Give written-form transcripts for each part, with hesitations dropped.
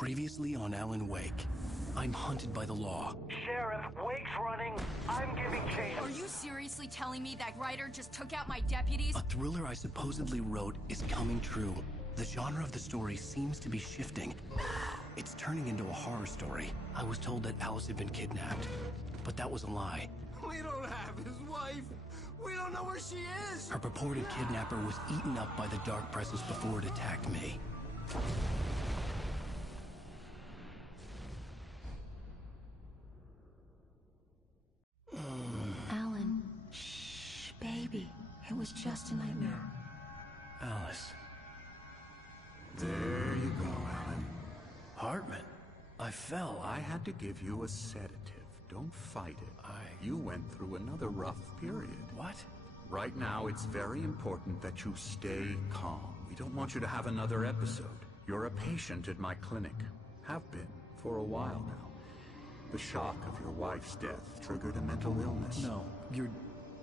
Previously on Alan Wake. I'm hunted by the law. Sheriff, Wake's running. I'm giving chase. Are you seriously telling me that writer just took out my deputies? A thriller I supposedly wrote is coming true. The genre of the story seems to be shifting. It's turning into a horror story. I was told that Alice had been kidnapped, but that was a lie. We don't have his wife. We don't know where she is. Her purported kidnapper was eaten up by the dark presence before it attacked me. Alan, shh, baby. It was just a nightmare. Alice. There you go, Alan. Hartman. I fell. I had to give you a sedative. Don't fight it. You went through another rough period. What? Right now, it's very important that you stay calm. We don't want you to have another episode. You're a patient at my clinic. Have been for a while now. The shock of your wife's death triggered a mental illness. No, you're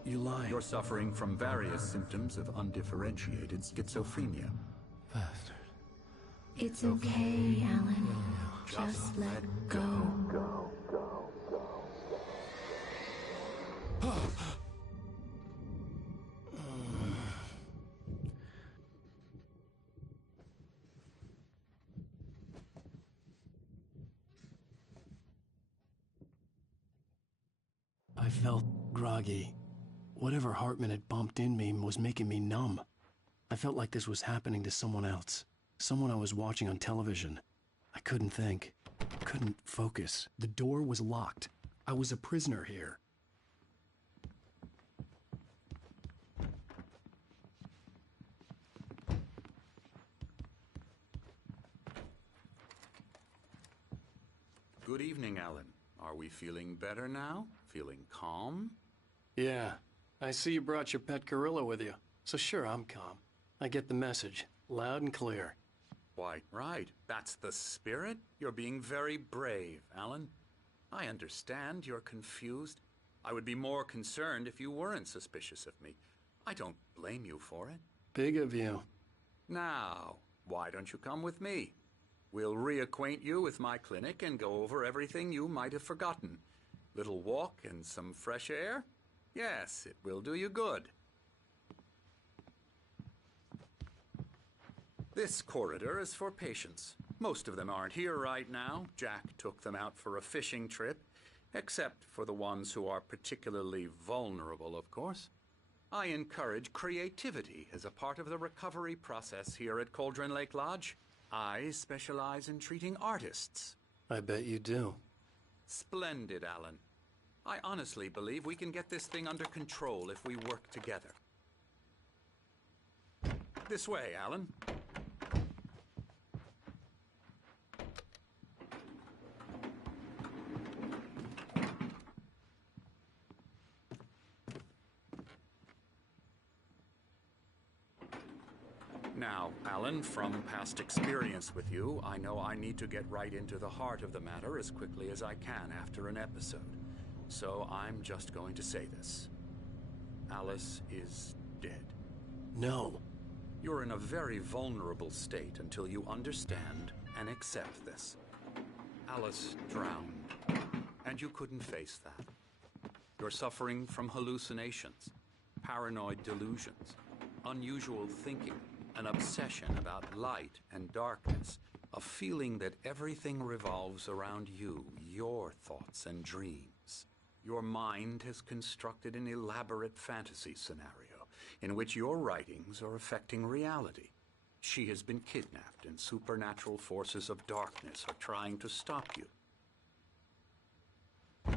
lying. You're suffering from various symptoms of undifferentiated schizophrenia. Bastard. It's okay, Alan. Just let go. I felt groggy. Whatever Hartman had bumped in me was making me numb. I felt like this was happening to someone else. Someone I was watching on television. I couldn't think. Couldn't focus. The door was locked. I was a prisoner here. Good evening, Alan. Are we feeling better now? Feeling calm? Yeah. I see you brought your pet gorilla with you. So sure, I'm calm. I get the message. Loud and clear. Quite right. That's the spirit. You're being very brave, Alan. I understand you're confused. I would be more concerned if you weren't suspicious of me. I don't blame you for it. Big of you. Now, why don't you come with me? We'll reacquaint you with my clinic and go over everything you might have forgotten. Little walk and some fresh air? Yes, it will do you good. This corridor is for patients. Most of them aren't here right now. Jack took them out for a fishing trip, except for the ones who are particularly vulnerable, of course. I encourage creativity as a part of the recovery process here at Cauldron Lake Lodge. I specialize in treating artists. I bet you do. Splendid, Alan. I honestly believe we can get this thing under control if we work together. This way, Alan. Now, Alan, from past experience with you, I know I need to get right into the heart of the matter as quickly as I can after an episode. So I'm just going to say this. Alice is dead. No. You're in a very vulnerable state until you understand and accept this. Alice drowned, and you couldn't face that. You're suffering from hallucinations, paranoid delusions, unusual thinking, an obsession about light and darkness, a feeling that everything revolves around you, your thoughts and dreams. Your mind has constructed an elaborate fantasy scenario in which your writings are affecting reality. She has been kidnapped and supernatural forces of darkness are trying to stop you.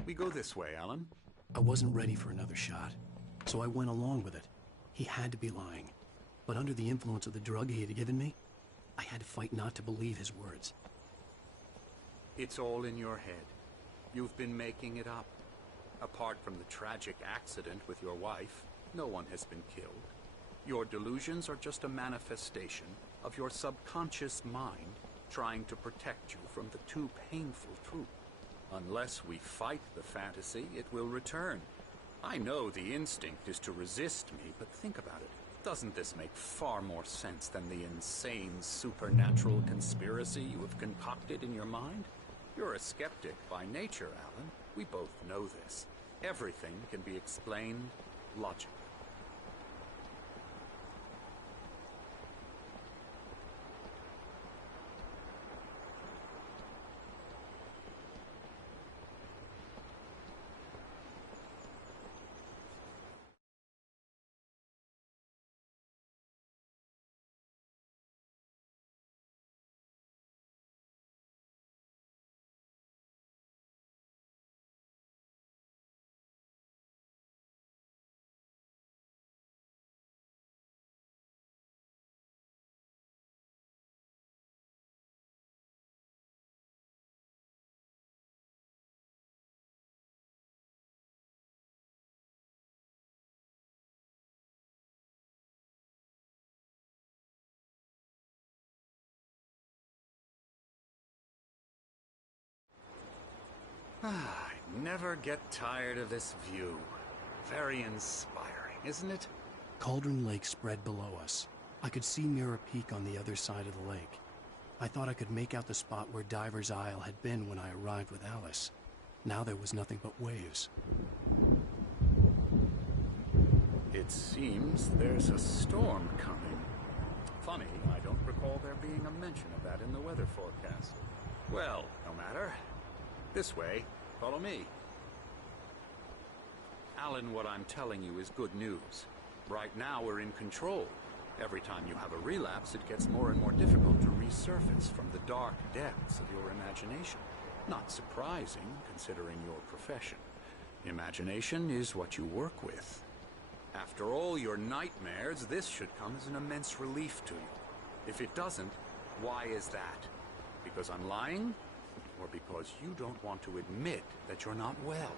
We go this way, Alan. I wasn't ready for another shot, so I went along with it. He had to be lying. But under the influence of the drug he had given me, I had to fight not to believe his words. It's all in your head. You've been making it up. Apart from the tragic accident with your wife, no one has been killed. Your delusions are just a manifestation of your subconscious mind trying to protect you from the too painful truth. Unless we fight the fantasy, it will return. I know the instinct is to resist me, but think about it. Doesn't this make far more sense than the insane supernatural conspiracy you have concocted in your mind? You're a skeptic by nature, Alan. We both know this. Everything can be explained logically. I never get tired of this view. Very inspiring, isn't it? Cauldron Lake spread below us. I could see Mirror Peak on the other side of the lake. I thought I could make out the spot where Diver's Isle had been when I arrived with Alice. Now there was nothing but waves. It seems there's a storm coming. Funny, I don't recall there being a mention of that in the weather forecast. Well, no matter. This way. Follow me. Alan, what I'm telling you is good news. Right now, we're in control. Every time you have a relapse, it gets more and more difficult to resurface from the dark depths of your imagination. Not surprising, considering your profession. Imagination is what you work with. After all your nightmares, this should come as an immense relief to you. If it doesn't, why is that? Because I'm lying? Or because you don't want to admit that you're not well?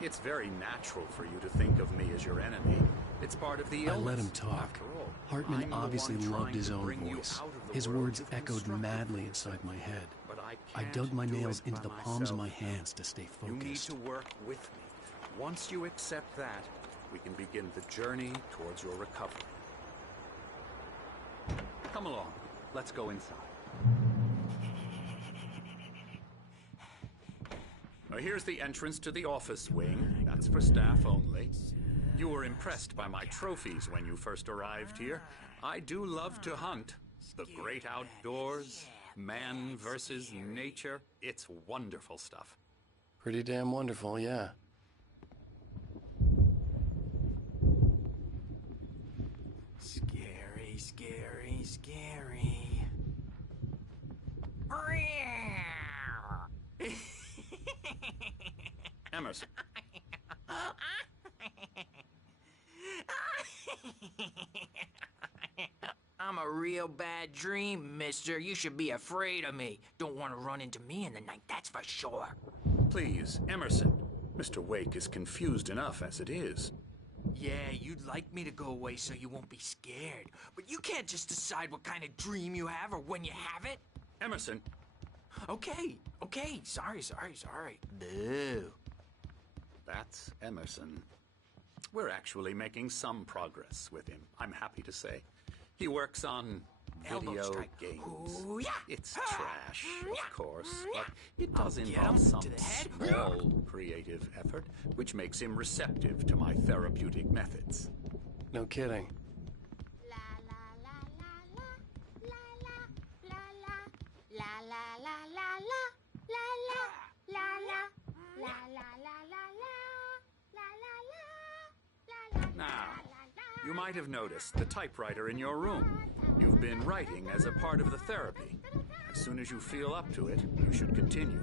It's very natural for you to think of me as your enemy. It's part of the illness. I let him talk. After all, Hartman I'm the obviously one loved trying his to own bring you voice. out of the His world words you've echoed constructed. madly inside my head. But I can't dug my do nails it into by the palms of my myself. hands to stay You need focused. to work with me. Once you accept that, we can begin the journey towards your recovery. Come along. Let's go inside. Now, here's the entrance to the office wing. That's for staff only. You were impressed by my trophies when you first arrived here. I do love to hunt. The great outdoors, man versus nature. It's wonderful stuff. Pretty damn wonderful, yeah. Scary, scary, scary. Emerson. I'm a real bad dream, mister. You should be afraid of me. Don't want to run into me in the night, that's for sure. Please, Emerson. Mr. Wake is confused enough as it is. Yeah, you'd like me to go away so you won't be scared. But you can't just decide what kind of dream you have or when you have it. Emerson. Okay. Sorry. Boo. That's Emerson. We're actually making some progress with him, I'm happy to say. He works on Elbow video strike. games. Ooh, yeah. It's trash, of course, but it I'll does get involve him some to the head. small creative effort, which makes him receptive to my therapeutic methods. No kidding. Now, you might have noticed the typewriter in your room. You've been writing as a part of the therapy. As soon as you feel up to it, you should continue.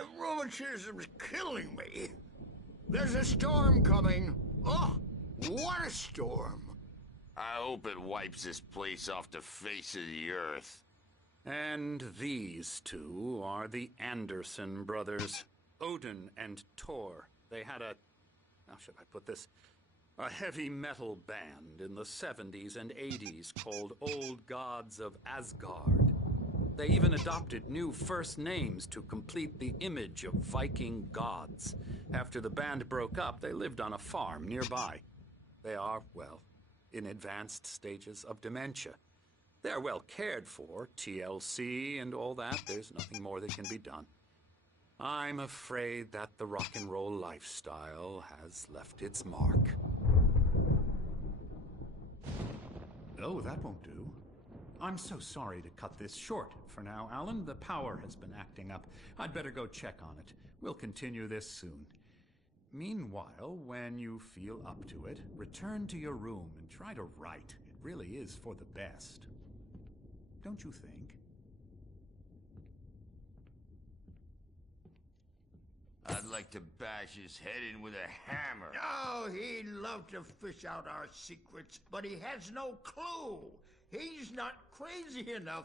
My rheumatism's killing me. There's a storm coming. Oh, what a storm. I hope it wipes this place off the face of the earth. And these two are the Anderson brothers, Odin and Thor. They had a, how should I put this, a heavy metal band in the 70s and 80s called Old Gods of Asgard. They even adopted new first names to complete the image of Viking gods. After the band broke up, they lived on a farm nearby. They are, well, in advanced stages of dementia. They're well cared for, TLC and all that. There's nothing more that can be done. I'm afraid that the rock and roll lifestyle has left its mark. Oh, that won't do. I'm so sorry to cut this short for now, Alan. The power has been acting up. I'd better go check on it. We'll continue this soon. Meanwhile, when you feel up to it, return to your room and try to write. It really is for the best. Don't you think? I'd like to bash his head in with a hammer. Oh, he'd love to fish out our secrets, but he has no clue. He's not crazy enough.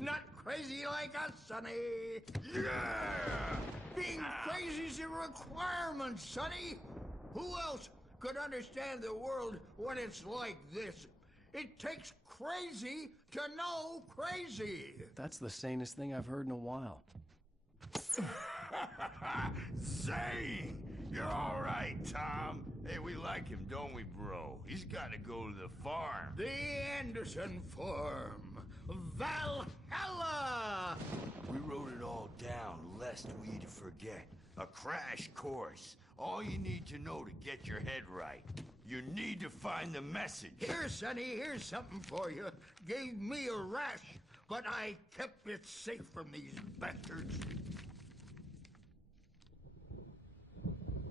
Not crazy like us, Sonny. Yeah! Being crazy's a requirement, Sonny. Who else could understand the world when it's like this? It takes crazy to know crazy. That's the sanest thing I've heard in a while. Zane! You're all right, Tom. Hey, we like him, don't we, bro? He's got to go to the farm. The Anderson Farm. Valhalla! We wrote it all down, lest we forget. A crash course. All you need to know to get your head right. You need to find the message. Here, Sonny, here's something for you. Gave me a rash, but I kept it safe from these bastards.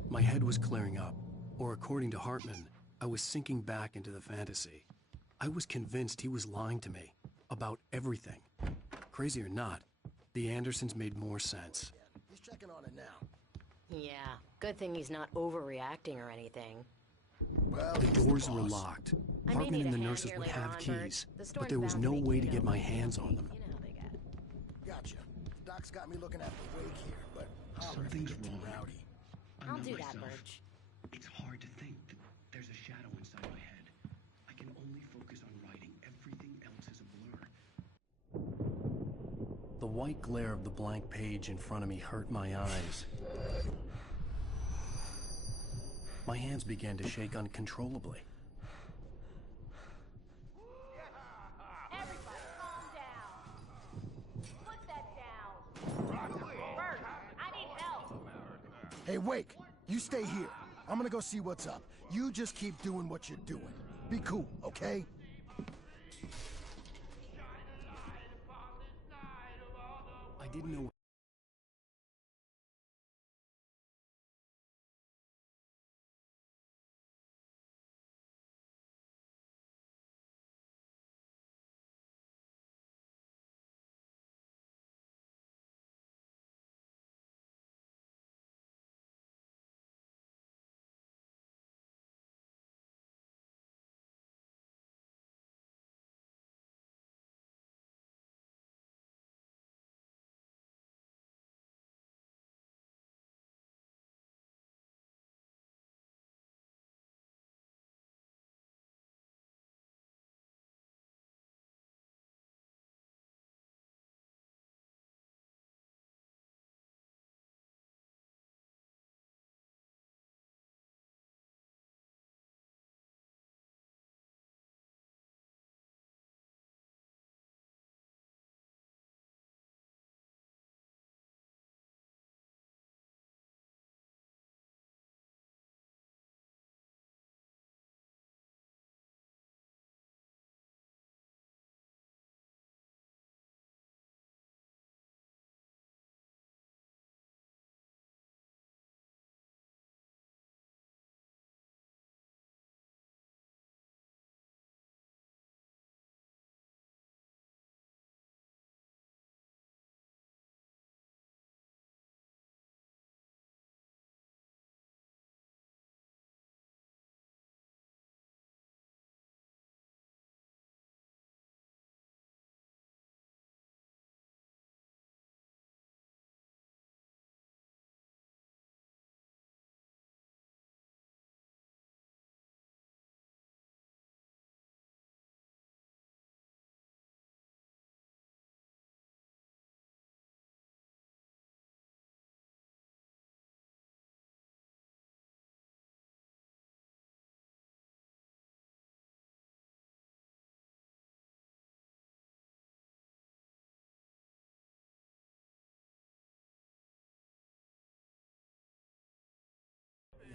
My head was clearing up, or according to Hartman, I was sinking back into the fantasy. I was convinced he was lying to me about everything. Crazy or not, the Andersons made more sense. He's checking on it now. Yeah, good thing he's not overreacting or anything. Well, The doors were locked. I may Hartman need and a the hand nurses here would later have on, keys, Bert. The but there was store's no bound to way make to you get my know. hands on them. You know how they get. Gotcha. Doc's got me looking after Wake here, but Something's get too wrong. rowdy. I'll do that, Birch. It's hard to think that there's a shadow inside my head. I can only focus on writing. Everything else is a blur. The white glare of the blank page in front of me hurt my eyes. My hands began to shake uncontrollably. Everybody, calm down. Put that down. Bert, I need help. Hey, Wake, you stay here. I'm gonna go see what's up. You just keep doing what you're doing. Be cool, okay? I didn't know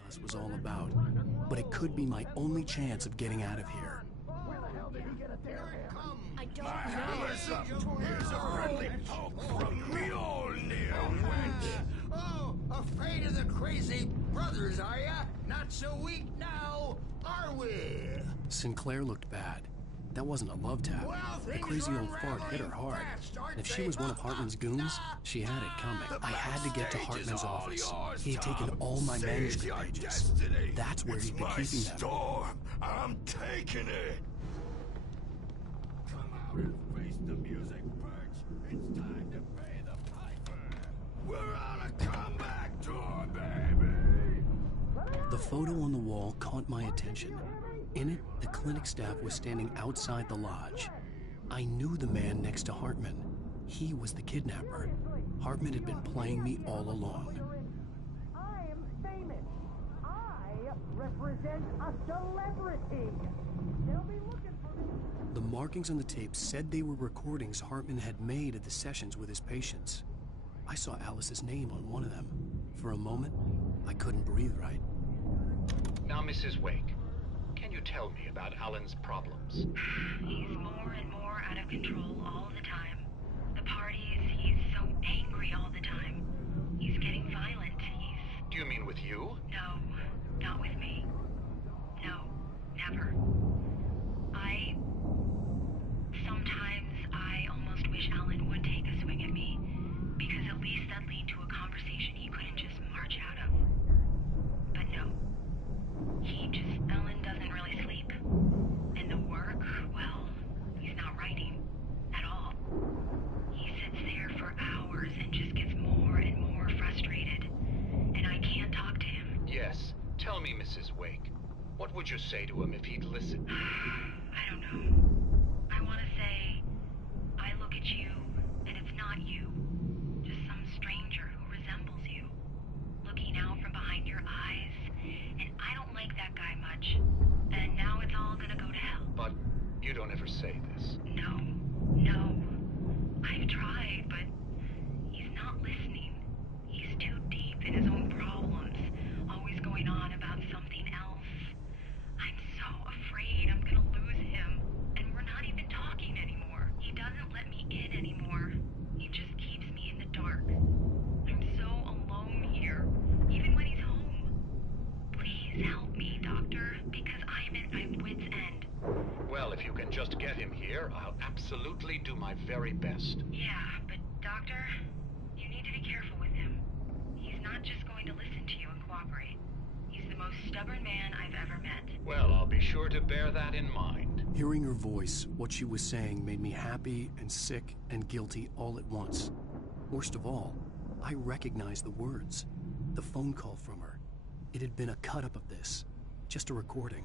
Alice was all about, but it could be my only chance of getting out of here. I don't Hammer's up. Here's a friendly poke from Mjolnir, wench. Oh, afraid of the crazy brothers, are ya? Not so weak now, are we? Sinclair looked bad. That wasn't a love tap. Well, The things crazy are old fart hit her hard. fast, aren't And if they? she was one of Hartman's goons, she had it coming. I had to get to Hartman's office. He had taken all my manuscript pages. That's where he'd been keeping them. Storm. I'm taking it. Come out and face the music, Birch. It's time to pay the piper. We're on a comeback tour, baby. The photo on the wall caught my attention. In it, the clinic staff was standing outside the lodge. I knew the man next to Hartman. He was the kidnapper. Hartman had been playing me all along. I'm famous. I represent a celebrity. They'll be looking for me. The markings on the tape said they were recordings Hartman had made at the sessions with his patients. I saw Alice's name on one of them. For a moment, I couldn't breathe right. Now, Mrs. Wake, can you tell me about Alan's problems? He's more and more out of control all the time. The parties, he's so angry all the time. He's getting violent. Do you mean with you? No, not with me. No, never. Sometimes I almost wish Alan would take a swing at me, because at least that'd lead to a conversation he couldn't just march out of. But no. Alan doesn't really sleep. And the work, well, he's not writing at all. He sits there for hours and just gets more and more frustrated. And I can't talk to him. Yes. Tell me, Mrs. Wake. What would you say to him if he'd listen? I don't know. I want to say, I look at you, and it's not you. Just some stranger who resembles you. Looking out from behind your eyes. And I don't like that guy much. And now it's all gonna go to hell. But you don't ever say this. No. I've tried, but he's not listening. He's too deep in his own problems. Always going on about something else. I'm so afraid I'm gonna lose him. And we're not even talking anymore. He doesn't let me in anymore. He just keeps me in the dark. I'm so alone here, even when he's home. Please help me, Doctor, because I'm at my wit's end. Well, if you can just get him here, I'll absolutely do my very best. Yeah, but Doctor, you need to be careful with him. He's not just going to listen to you and cooperate. He's the most stubborn man I've ever met. Well, I'll be sure to bear that in mind. Hearing her voice, what she was saying made me happy and sick and guilty all at once. Worst of all, I recognized the words. The phone call from her. It had been a cut-up of this. Just a recording.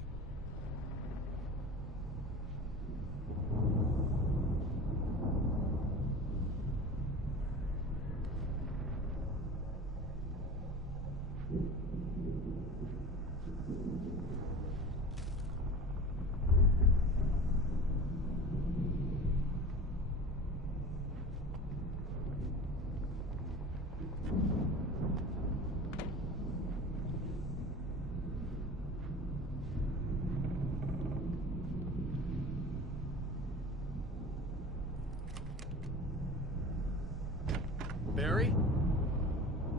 Barry?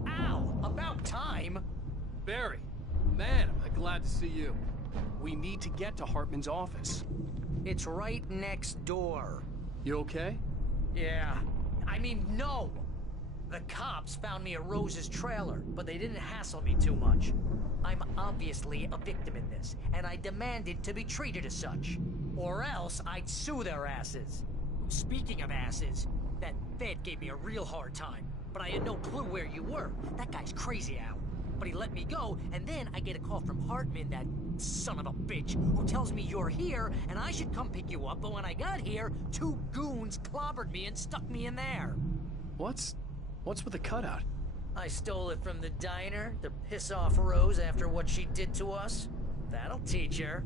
Ow! About time! Barry! Man, am I glad to see you. We need to get to Hartman's office. It's right next door. You okay? Yeah. I mean, no! The cops found me at Rose's trailer, but they didn't hassle me too much. I'm obviously a victim in this, and I demanded to be treated as such. Or else I'd sue their asses. Speaking of asses, that Fed gave me a real hard time, but I had no clue where you were. That guy's crazy, Al. But he let me go, and then I get a call from Hartman, that son of a bitch, who tells me you're here, and I should come pick you up, but when I got here, 2 goons clobbered me and stuck me in there. What's with the cutout? I stole it from the diner to piss off Rose after what she did to us. That'll teach her.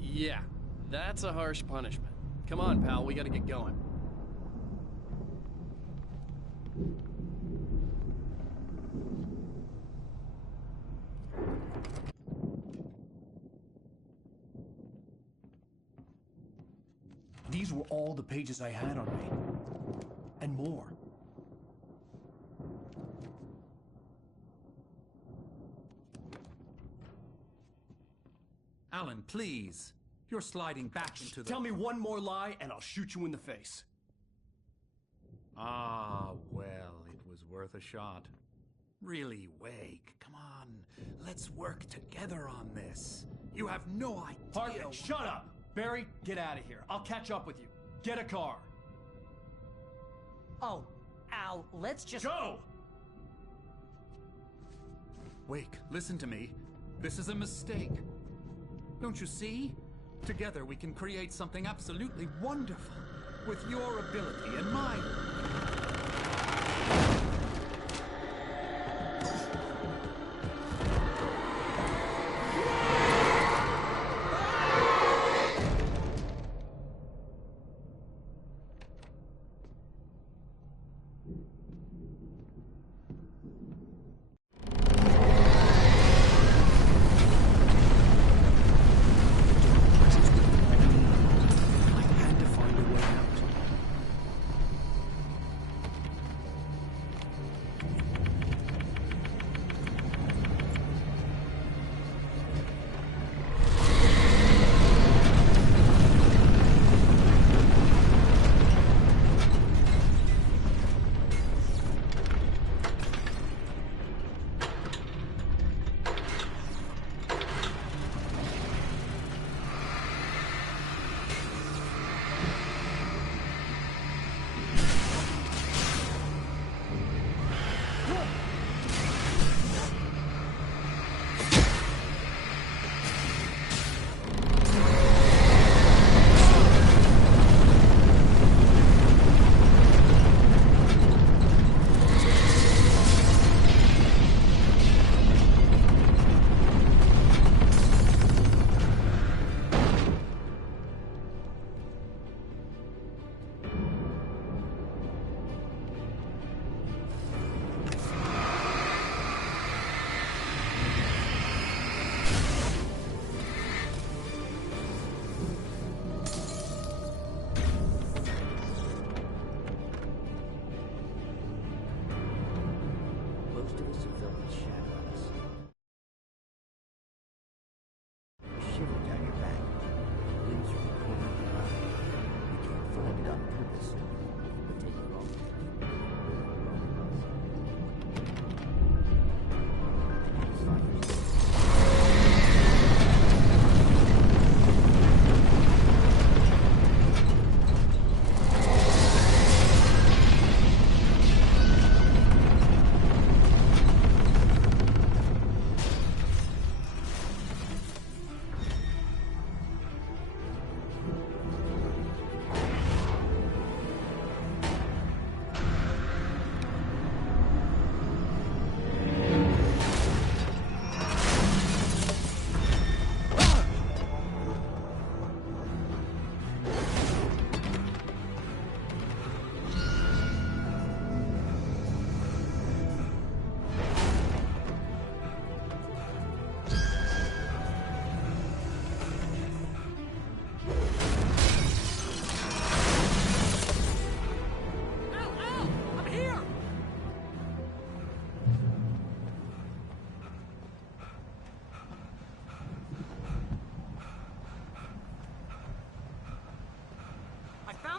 Yeah, that's a harsh punishment. Come on, pal, we gotta get going. were all the pages I had on me. And more. Alan, please. You're sliding back into the... Tell me one more lie and I'll shoot you in the face. Ah, well, it was worth a shot. Really, Wake, come on. Let's work together on this. You have no idea... Hartman, shut up! Barry, get out of here. I'll catch up with you. Get a car. Oh, Al, let's just... Go! Wake, listen to me. This is a mistake. Don't you see? Together we can create something absolutely wonderful. With your ability and mine.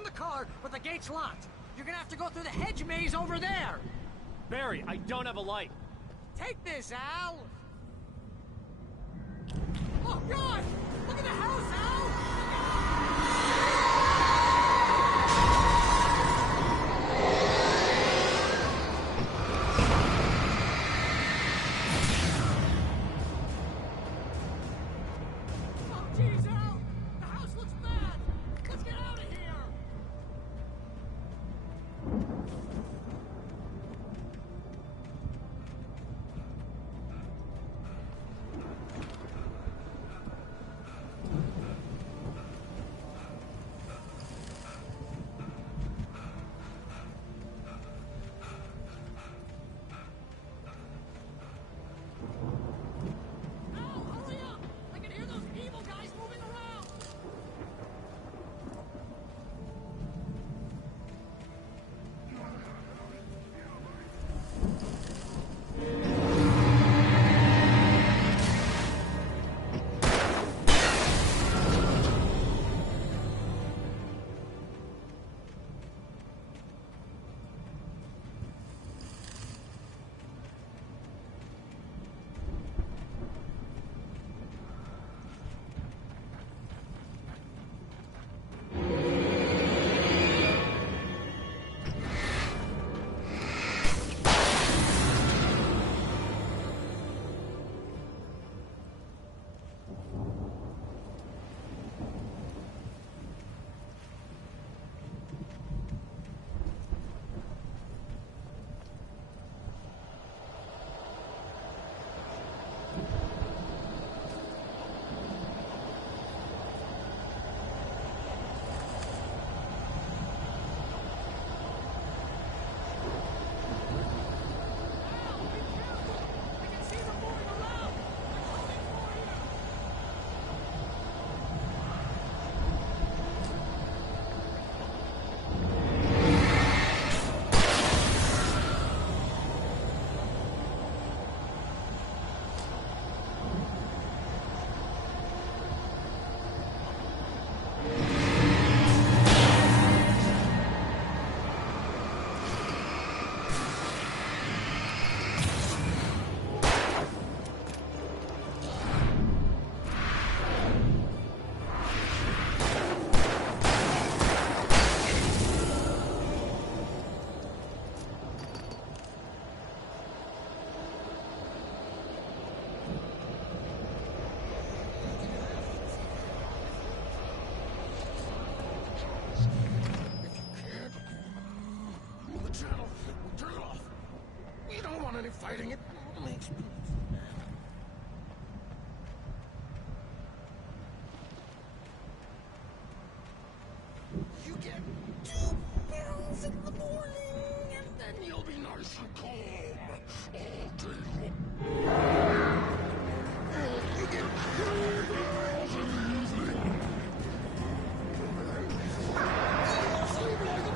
The car, but the gate's locked. You're gonna have to go through the hedge maze over there. Barry, I don't have a light. Take this, Al. Oh, God! Look at the house, Al! Oh, jeez, Al! The house looks bad! Let's get out of here! Turn it off. We don't want any fighting. It makes me mad. You get 2 pills in the morning, and then you'll be nice and calm all day long. You get 2 pills in the evening. You'll sleep like a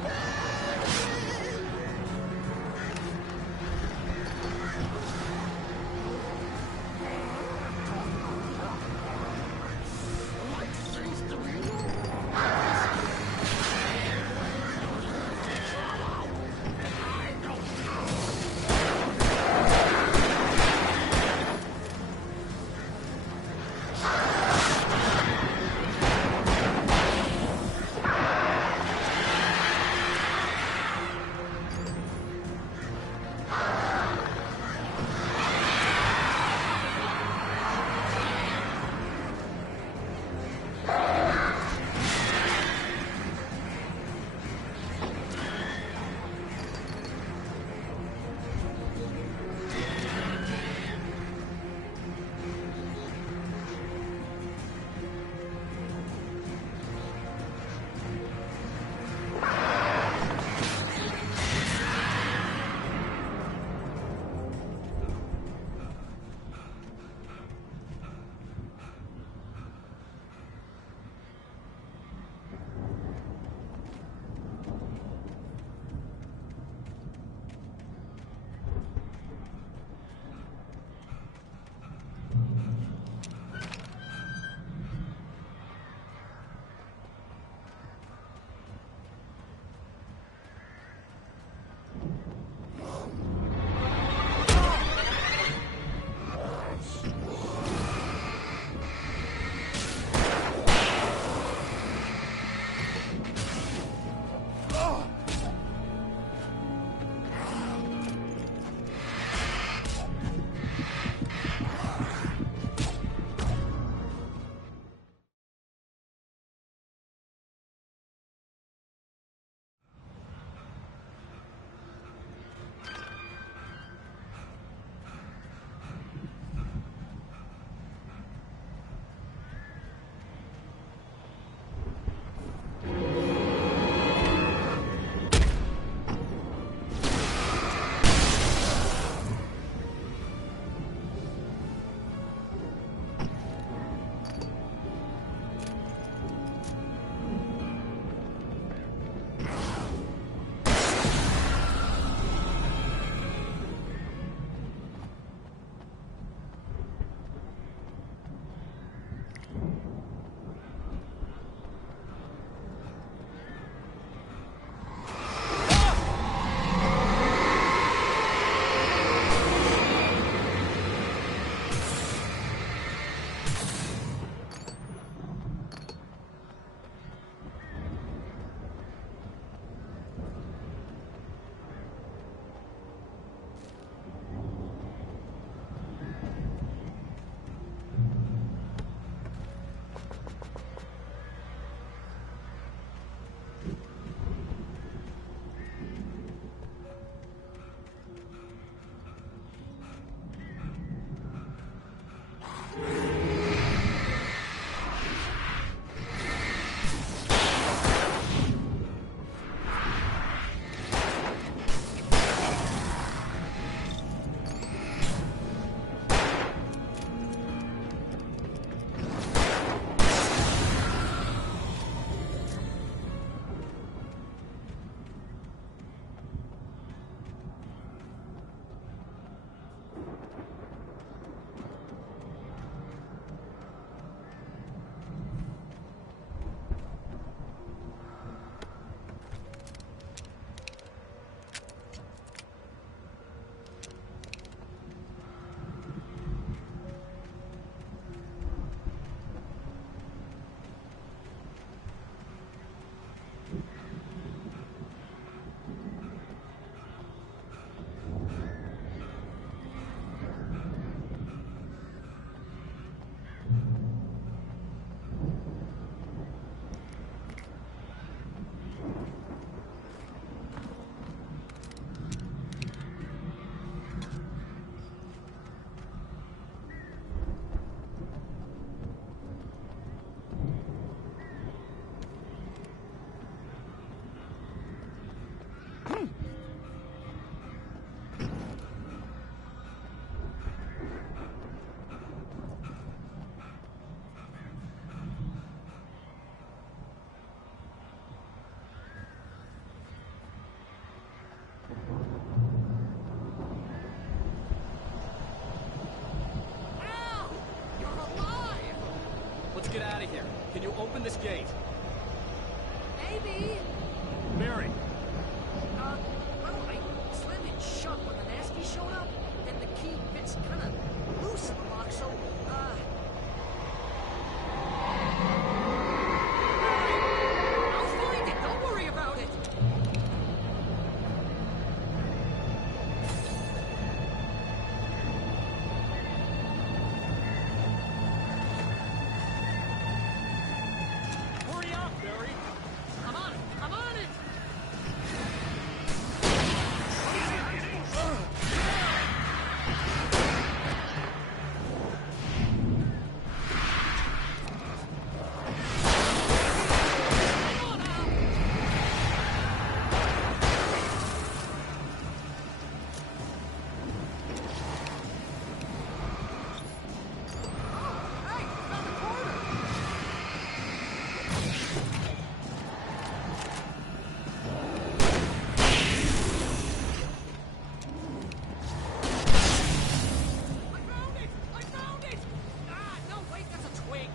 life seems to be I don't know. open this gate. Maybe. Barry. Well, I slammed it shut when the nasty showed up, and the key fits kind of loose in the lock, so, I'll find it, don't worry about it! Hurry up, Barry. I'm on it! I'm on it! Hey, found the corner! I found it! I found it! Ah, no, wait, that's a twig.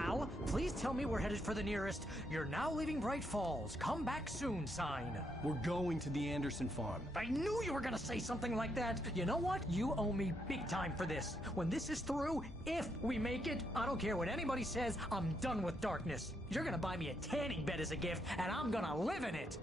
Al, please tell me we're headed for the nearest "You're now leaving Bright Falls. Come back soon" sign. We're going to the Anderson farm. I knew you were gonna say something like that. You know what? You owe me big time for this. When this is through, if we make it, I don't care what anybody says, I'm done with darkness. You're gonna buy me a tanning bed as a gift, and I'm gonna live in it.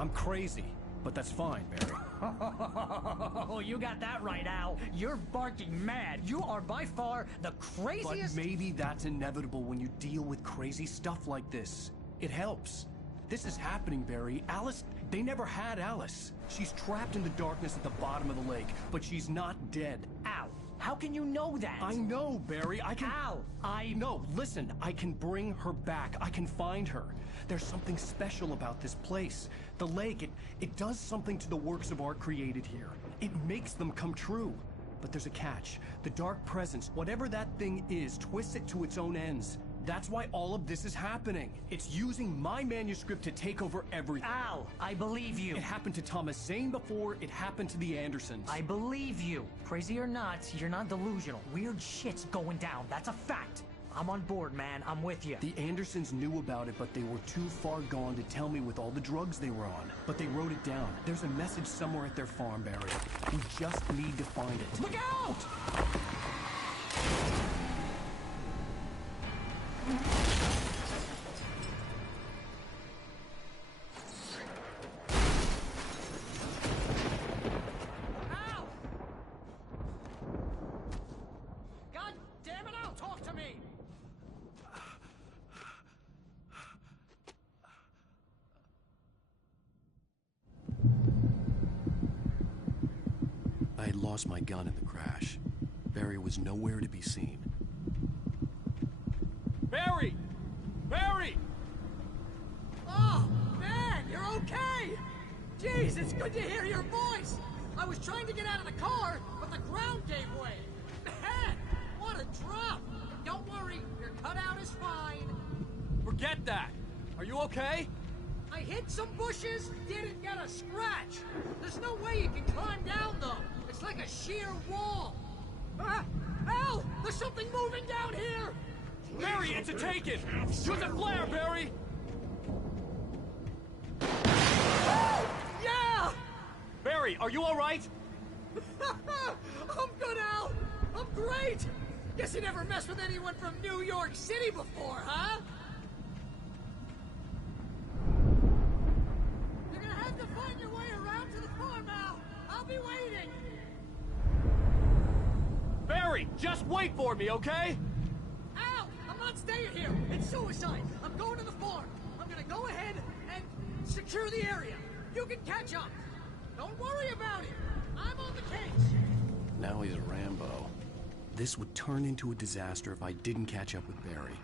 I'm crazy, but that's fine, Barry. Oh, you got that right, Al. You're barking mad. You are by far the craziest. But maybe that's inevitable when you deal with crazy stuff like this. It helps. This is happening, Barry. Alice, they never had Alice. She's trapped in the darkness at the bottom of the lake, but she's not dead. Al, how can you know that? I know, Barry. I can... Al, No, listen. I can bring her back. I can find her. There's something special about this place. The lake, it does something to the works of art created here. It makes them come true. But there's a catch. The dark presence, whatever that thing is, twists it to its own ends. That's why all of this is happening. It's using my manuscript to take over everything. Al, I believe you. It happened to Thomas Zane before, it happened to the Andersons. I believe you. Crazy or not, you're not delusional. Weird shit's going down. That's a fact. I'm on board, man. I'm with you. The Andersons knew about it, but they were too far gone to tell me with all the drugs they were on. But they wrote it down. There's a message somewhere at their farm, Barry. We just need to find it. Look out! Ow! God damn it, Al, talk to me! I had lost my gun in the crash. Barry was nowhere to be seen. Barry! Barry! Oh, man, you're okay! Jeez, it's good to hear your voice! I was trying to get out of the car, but the ground gave way. Man, what a drop! Don't worry, your cutout is fine. Forget that! Are you okay? I hit some bushes, didn't get a scratch. There's no way you can climb down, though. It's like a sheer wall. Ah! Al! There's something moving down here! Barry, it's a take-it! Use a flare, Barry! Yeah! Barry, are you all right? I'm good, Al! I'm great! Guess you never messed with anyone from New York City before, huh? You're gonna have to find your way around to the farm, Al! I'll be waiting! Barry, just wait for me, okay? Al! I'm not staying here! It's suicide! I'm going to the farm! I'm gonna go ahead and secure the area! You can catch up! Don't worry about it! I'm on the case! Now he's Rambo. This would turn into a disaster if I didn't catch up with Barry.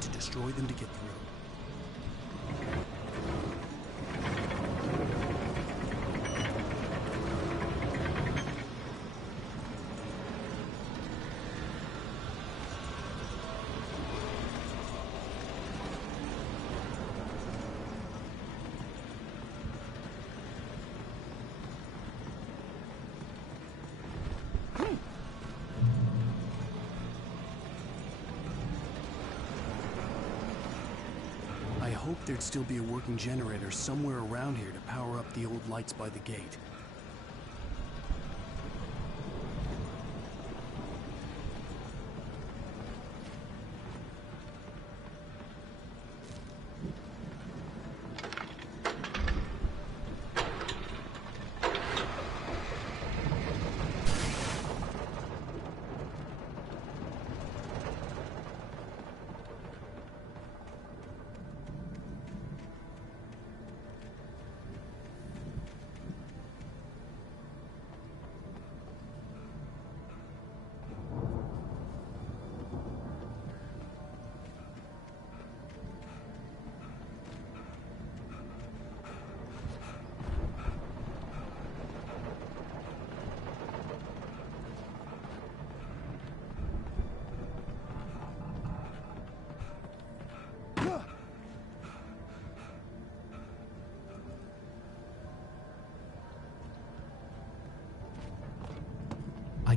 To destroy them to get through. I hoped there'd still be a working generator somewhere around here to power up the old lights by the gate.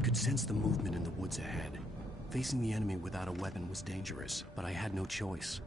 could sense the movement in the woods ahead. Facing the enemy without a weapon was dangerous, but I had no choice.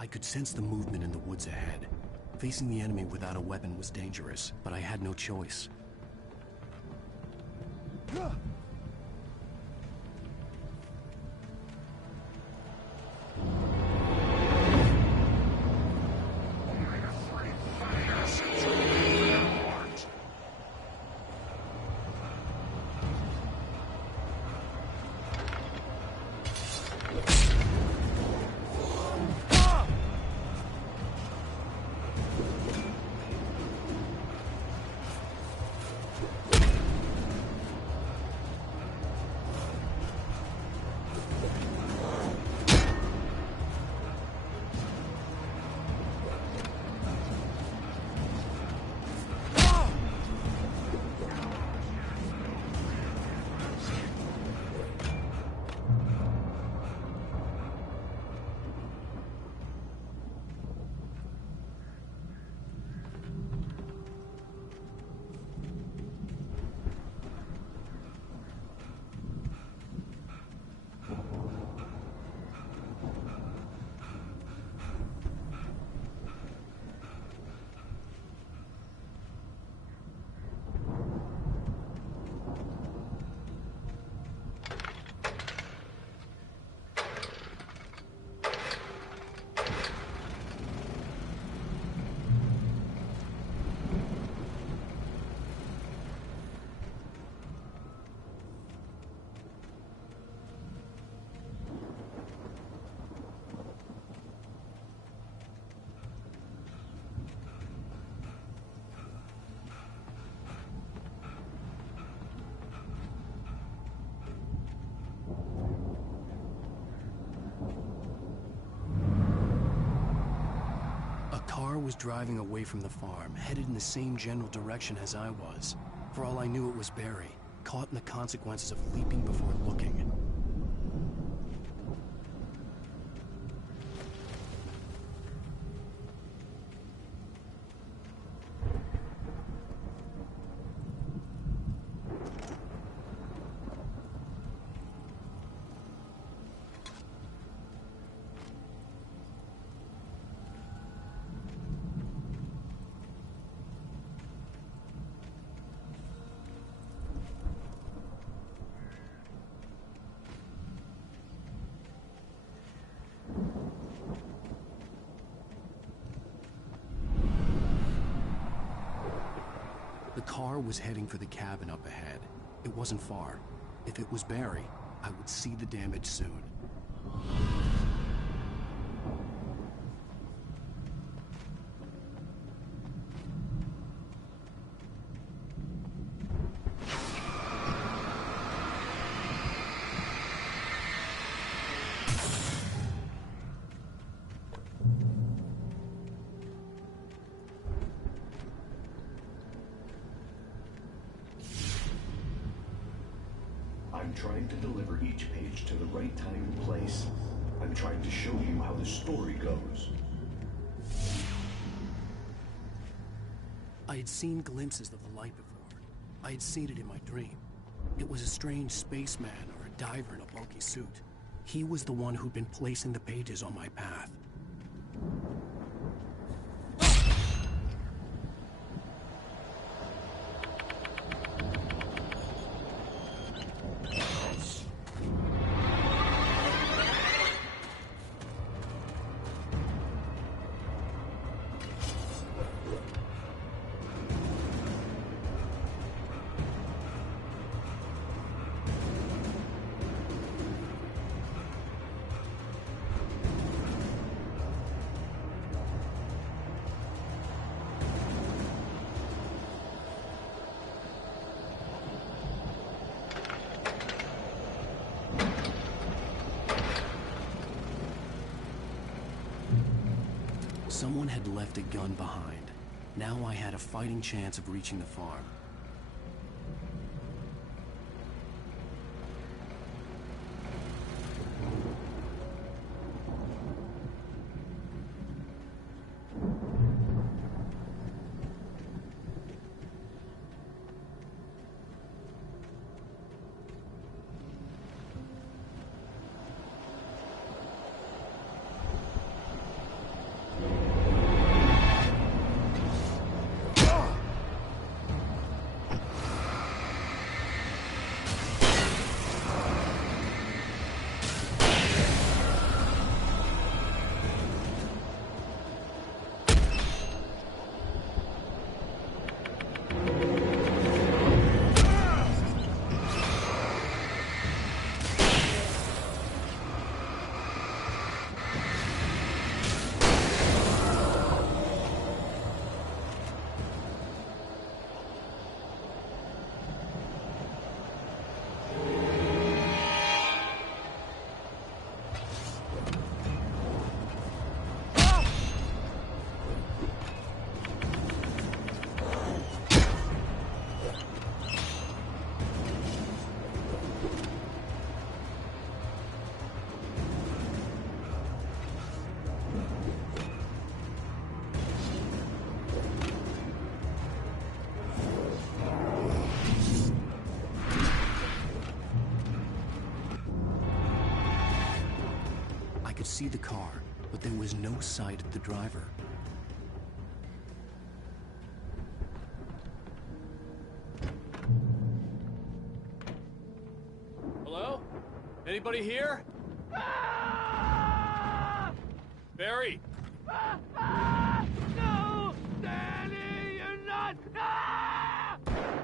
I could sense the movement in the woods ahead. Facing the enemy without a weapon was dangerous, but I had no choice. Was driving away from the farm, headed in the same general direction as I was. For all I knew, it was Barry, caught in the consequences of leaping before looking. The car was heading for the cabin up ahead. It wasn't far. If it was Barry, I would see the damage soon. I'm trying to deliver each page to the right time and place. I'm trying to show you how the story goes. I had seen glimpses of the light before. I had seen it in my dream. It was a strange spaceman or a diver in a bulky suit. He was the one who'd been placing the pages on my path. Someone had left a gun behind. Now I had a fighting chance of reaching the farm. I could see the car, but there was no sight of the driver. Hello? Anybody here? Barry! No! Danny, you're not!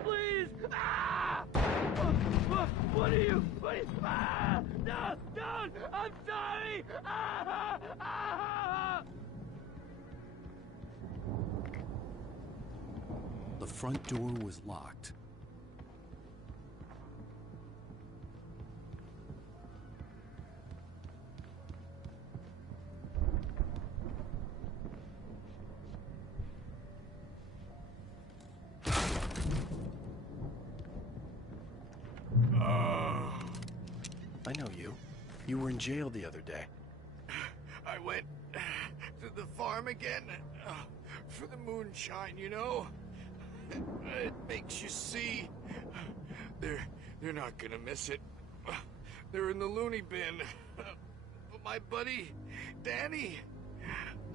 Please! What are you? No! Don't! I'm sorry! The front door was locked. I know you. You were in jail the other day. I went to the farm again for the moonshine, you know? It makes you see. They're not gonna miss it. They're in the loony bin. But my buddy, Danny,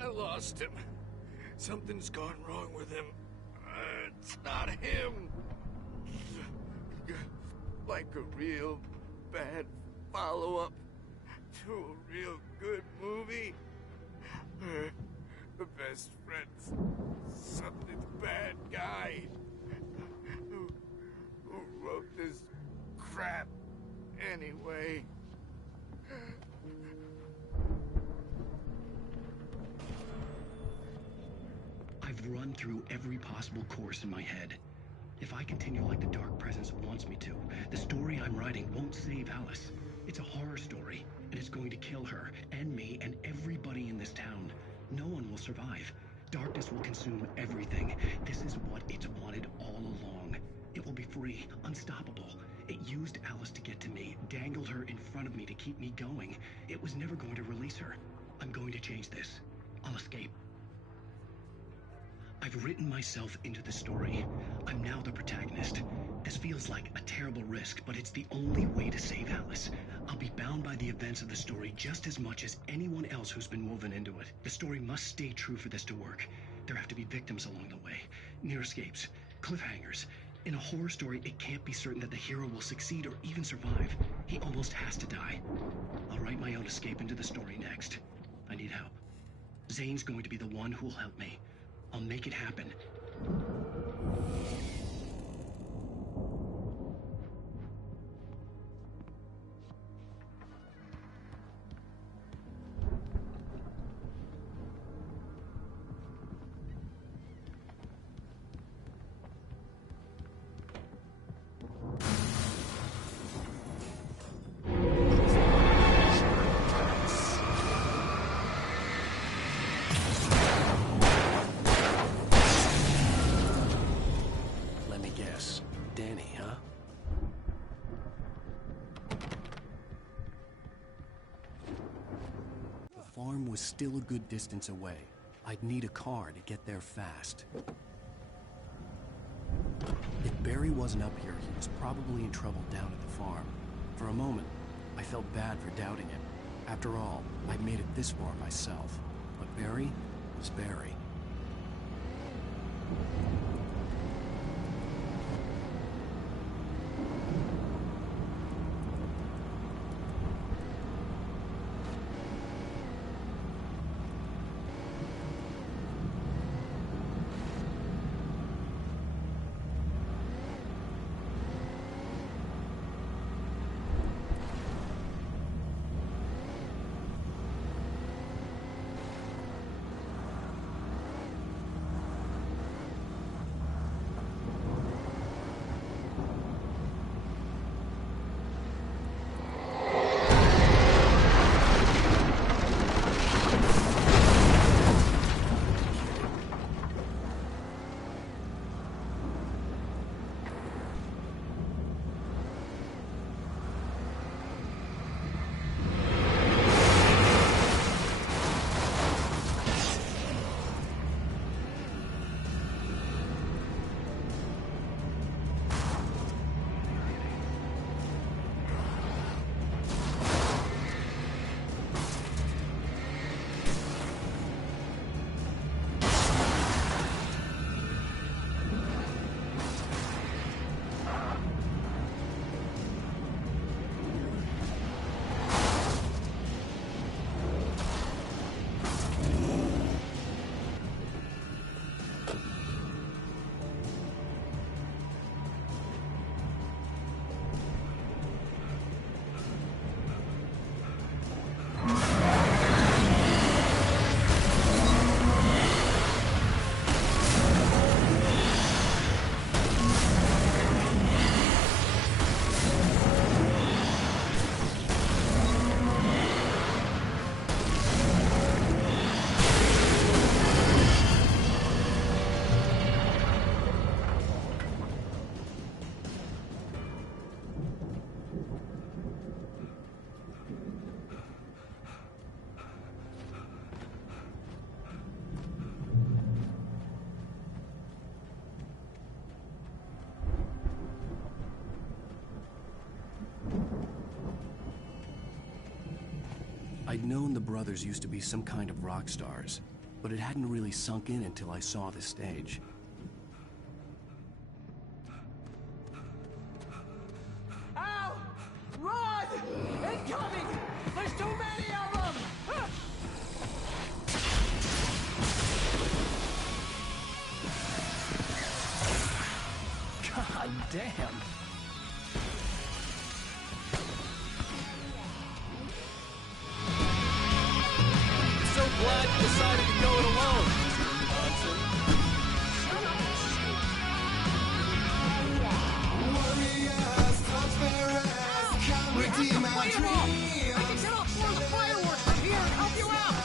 I lost him. Something's gone wrong with him. It's not him. Like a real bad follow-up to a real good movie. The best friend's something bad guy who wrote this crap anyway. I've run through every possible course in my head. If I continue like the Dark Presence wants me to, the story I'm writing won't save Alice. It's a horror story, and it's going to kill her, and me, and everybody in this town. No one will survive. Darkness will consume everything. This is what it's wanted all along. It will be free, unstoppable. It used Alice to get to me, dangled her in front of me to keep me going. It was never going to release her. I'm going to change this. I'll escape. I've written myself into the story. I'm now the protagonist. This feels like a terrible risk, but it's the only way to save Alice. I'll be bound by the events of the story just as much as anyone else who's been woven into it. The story must stay true for this to work. There have to be victims along the way, near escapes, cliffhangers. In a horror story, it can't be certain that the hero will succeed or even survive. He almost has to die. I'll write my own escape into the story next. I need help. Zane's going to be the one who'll help me. I'll make it happen. farm was still a good distance away. I'd need a car to get there fast. If Barry wasn't up here, he was probably in trouble down at the farm. For a moment, I felt bad for doubting him. After all, I'd made it this far myself. But Barry was Barry. I'd known the brothers used to be some kind of rock stars, but it hadn't really sunk in until I saw the stage. Ow! Run! Incoming! There's too many of them! God damn! Glad you decided to go it alone, Mr. Johnson. Warriors, torturers, come redeem our dreams. I can set off more of the fireworks from here and help you out.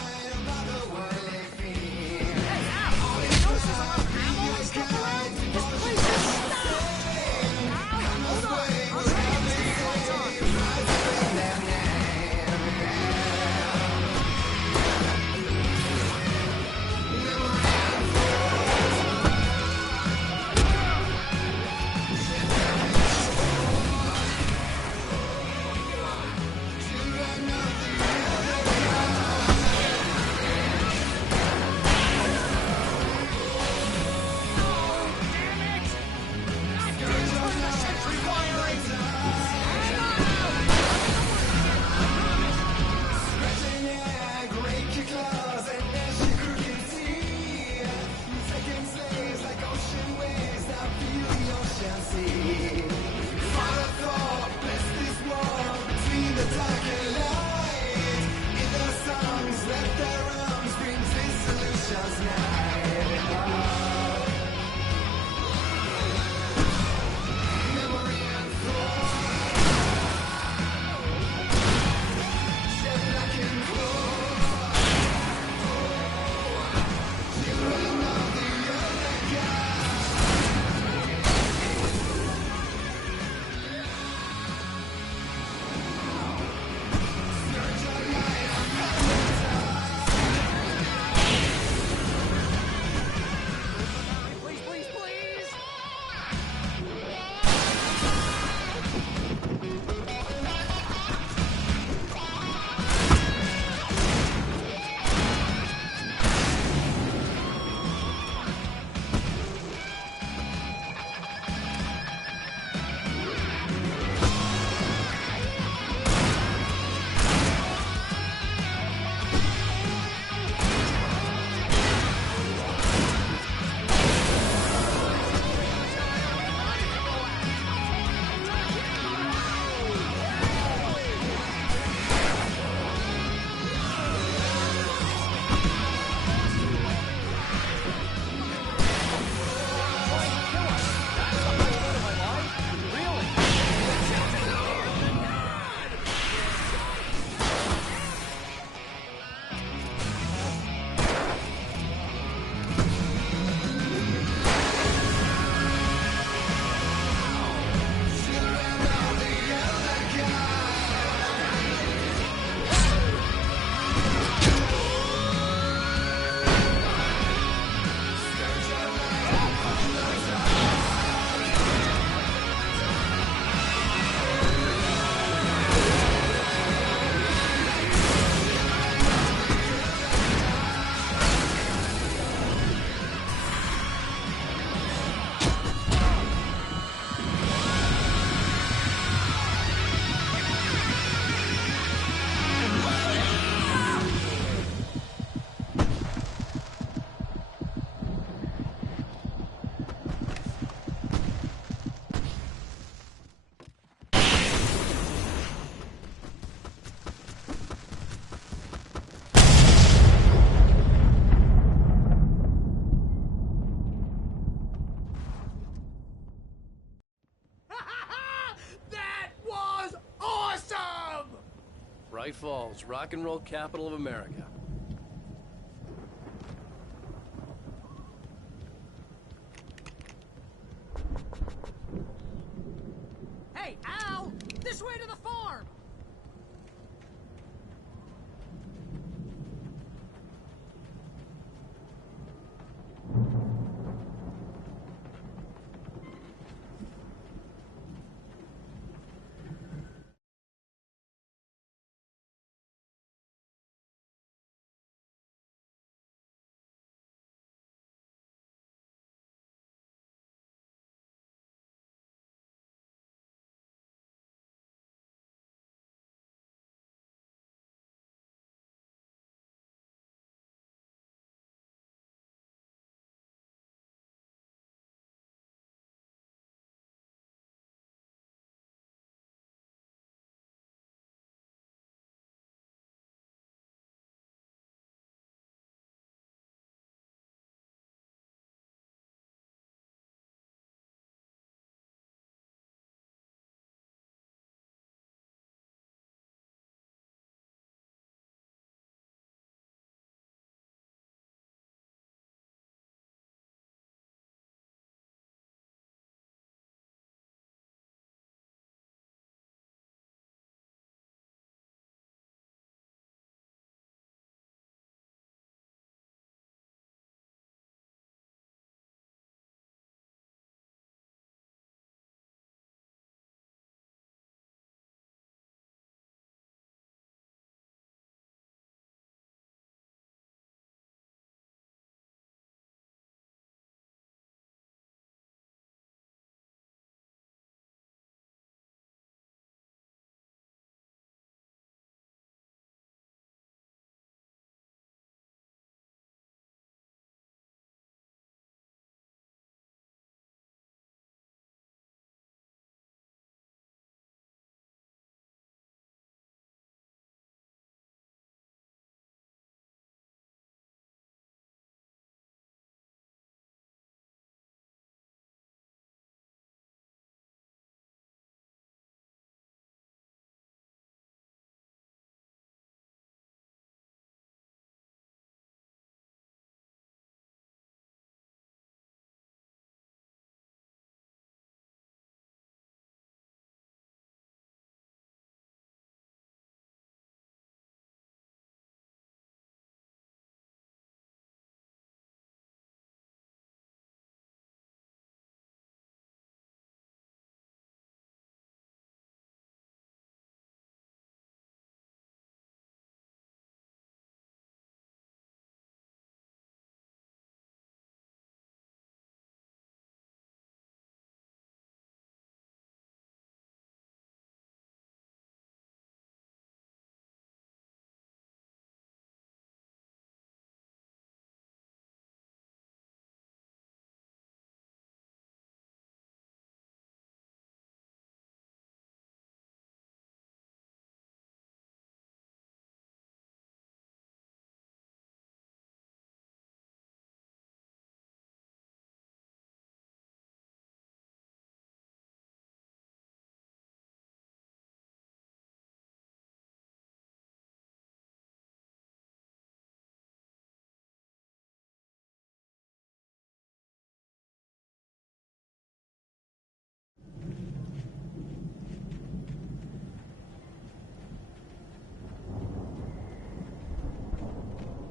Hey, Al, you notice there's a lot of ammo and stuff around? This place is stuck. Hold on, I'll try to get these lights on. Bright Falls, rock and roll capital of America. Hey, Al! This way to the farm!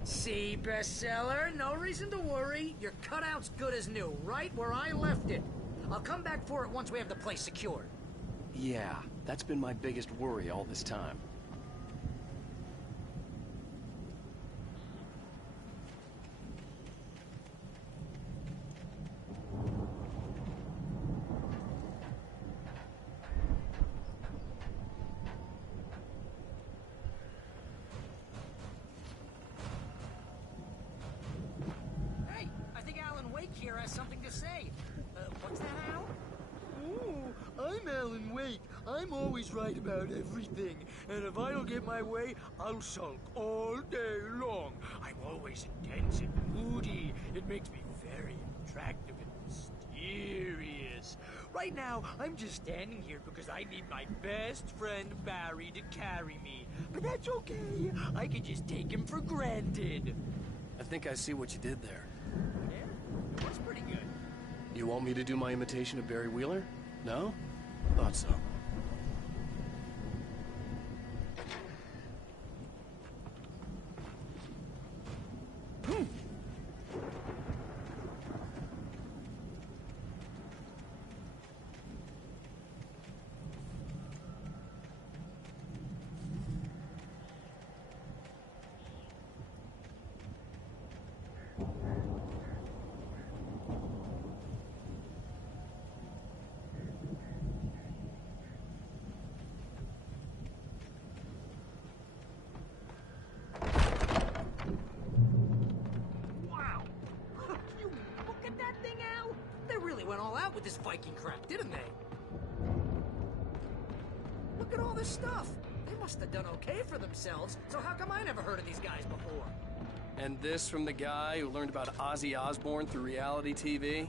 See, bestseller? No reason to worry. Your cutout's good as new, right where I left it. I'll come back for it once we have the place secured. Yeah, that's been my biggest worry all this time. Hey, I think Alan Wake here has something to say. What's that, Al? Oh, I'm Alan Wake. I'm always right about everything. And if I don't get my way, I'll sulk all day long. I'm always intense and moody. It makes me very attractive and mysterious. Right now, I'm just standing here because I need my best friend Barry to carry me. But that's okay. I can just take him for granted. I think I see what you did there. Yeah, it was pretty good. You want me to do my imitation of Barry Wheeler? No? Thought so. With this Viking crap, didn't they? Look at all this stuff. They must have done okay for themselves, so how come I never heard of these guys before? And this from the guy who learned about Ozzy Osbourne through reality TV?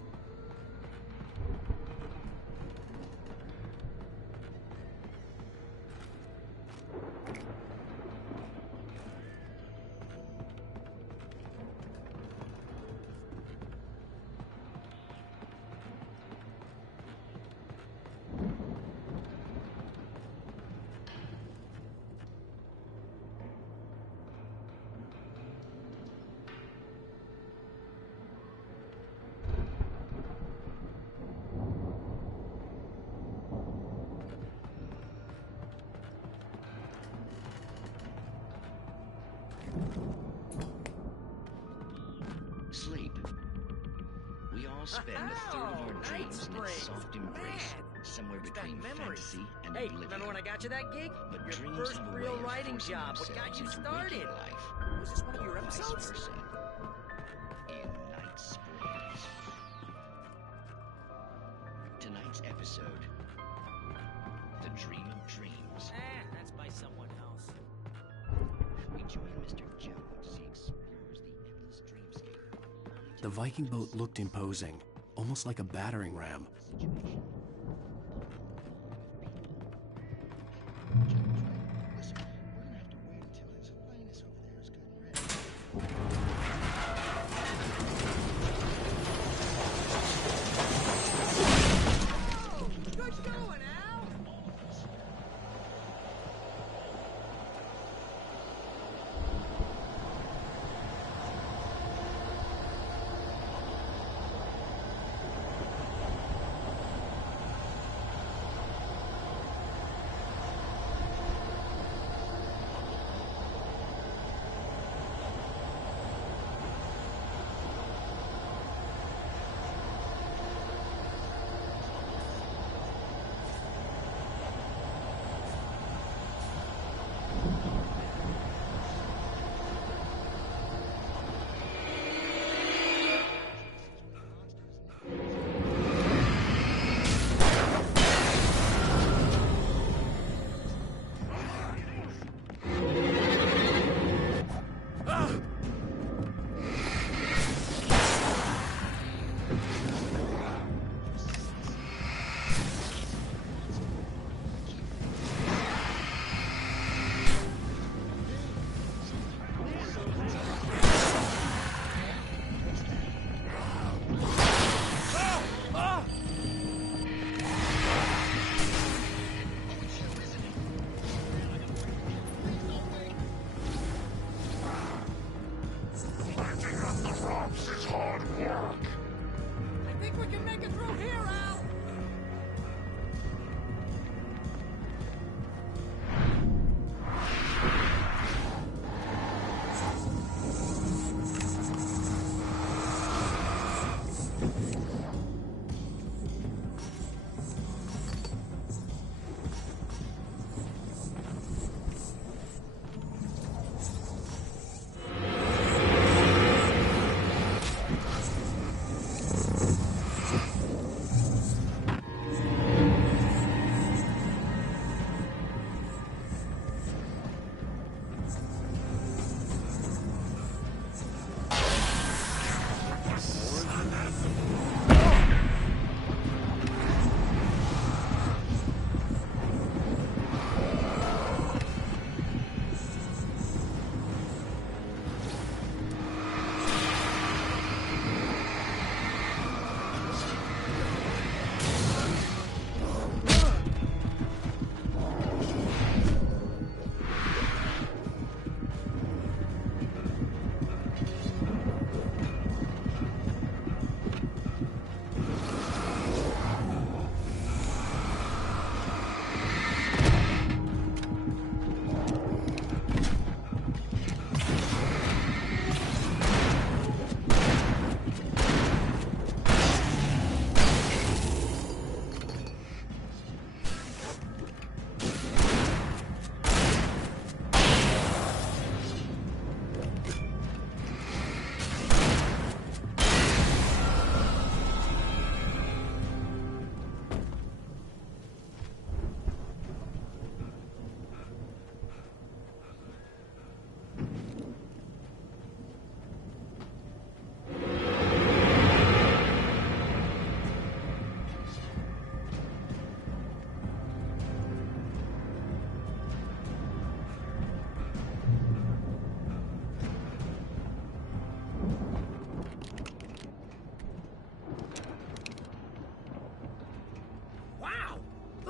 Sleep. We all spend a third of our dreams in its soft embrace, somewhere between fantasy and Hey, oblivion. remember when I got you that gig? But Your dreams first have a real way of writing forcing job. What got themselves you into started? waking life, Was this one of your or vice episodes? versa. In Night Springs. Tonight's episode, The Dream of Dreams. That's by someone else. We join Mr. Jones as he explores the endless dreamscape. The Viking boat looked imposing, almost like a battering ram.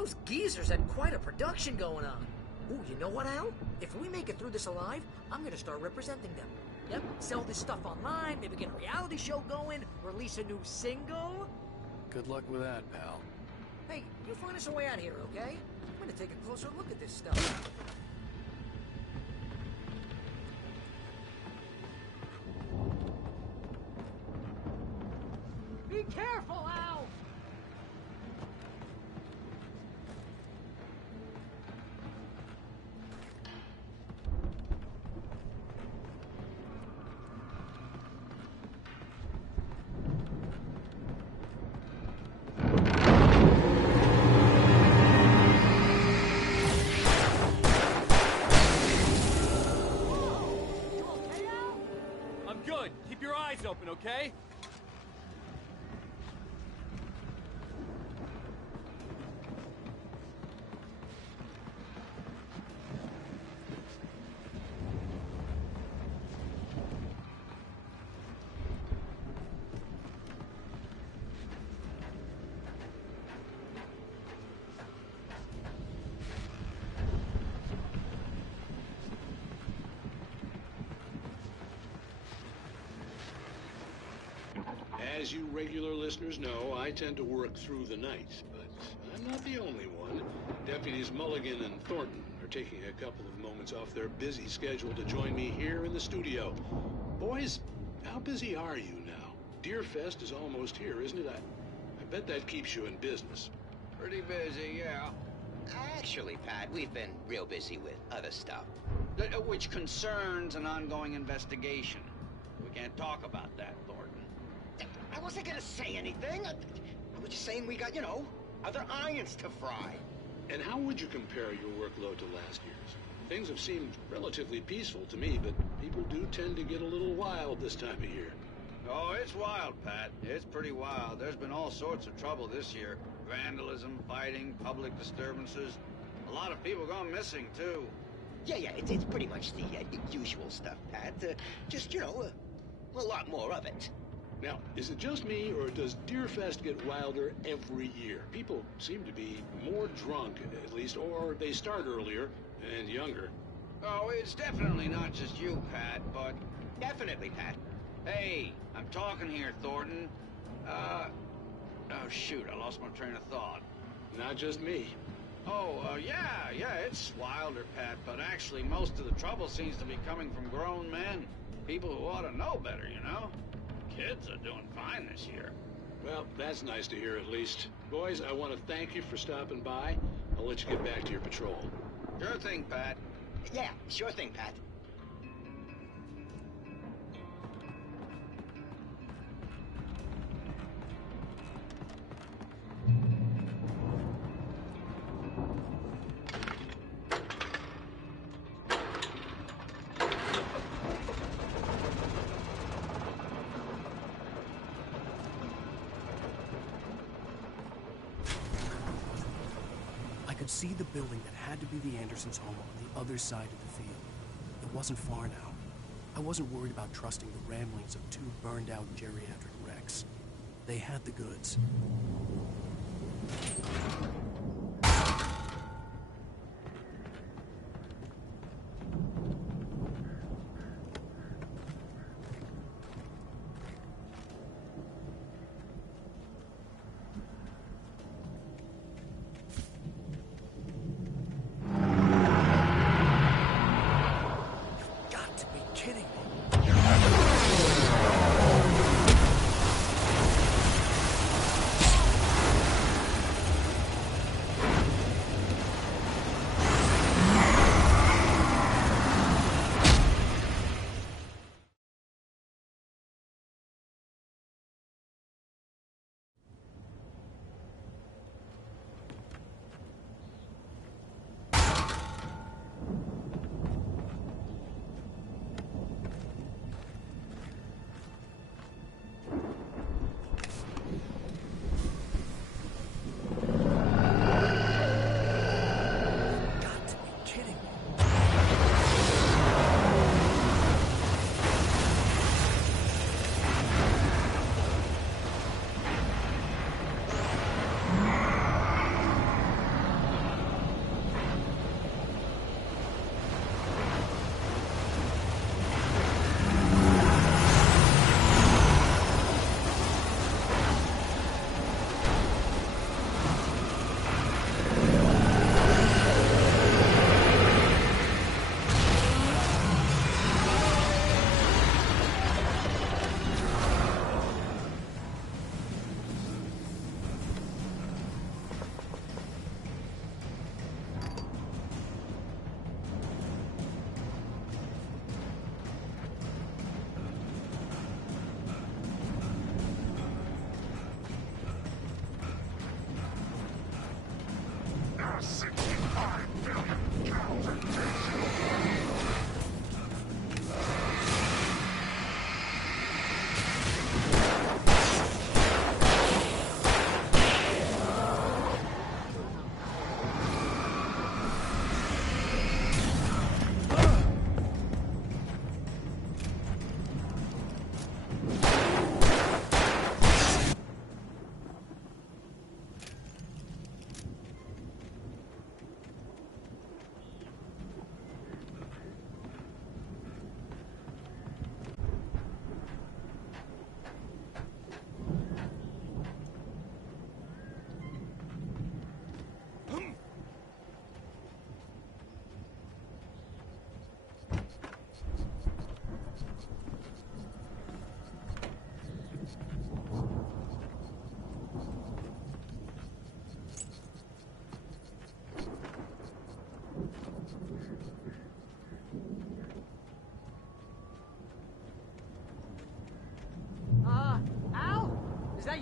Those geezers had quite a production going on. Ooh, you know what, Al? If we make it through this alive, I'm gonna start representing them. Yep, sell this stuff online, maybe get a reality show going, release a new single. Good luck with that, pal. Hey, you find us a way out here, okay? I'm gonna take a closer look at this stuff. Be careful, Al! I'm good. Keep your eyes open, okay? As you regular listeners know, I tend to work through the night, but I'm not the only one. Deputies Mulligan and Thornton are taking a couple of moments off their busy schedule to join me here in the studio. Boys, how busy are you now? Deerfest is almost here, isn't it? I bet that keeps you in business. Pretty busy, yeah. Actually, Pat, we've been real busy with other stuff, which concerns an ongoing investigation. We can't talk about that, Thornton. I wasn't gonna say anything. I was just saying we got, other irons to fry. And how would you compare your workload to last year's? Things have seemed relatively peaceful to me, but people do tend to get a little wild this time of year. Oh, it's wild, Pat. It's pretty wild. There's been all sorts of trouble this year. Vandalism, fighting, public disturbances. A lot of people gone missing, too. Yeah, it's pretty much the usual stuff, Pat. Just, a lot more of it. Now, is it just me, or does Deerfest get wilder every year? People seem to be more drunk, at least, or they start earlier and younger. Oh, it's definitely not just you, Pat, but... Definitely, Pat. Hey, I'm talking here, Thornton. Oh, shoot, I lost my train of thought. Not just me. Oh, yeah, it's wilder, Pat, but actually most of the trouble seems to be coming from grown men. People who ought to know better, Kids are doing fine this year. Well, that's nice to hear at least. Boys, I want to thank you for stopping by. I'll let you get back to your patrol. Sure thing, Pat. Yeah, sure thing, Pat. I could see the building that had to be the Andersons' home on the other side of the field. It wasn't far now. I wasn't worried about trusting the ramblings of two burned-out geriatric wrecks. They had the goods.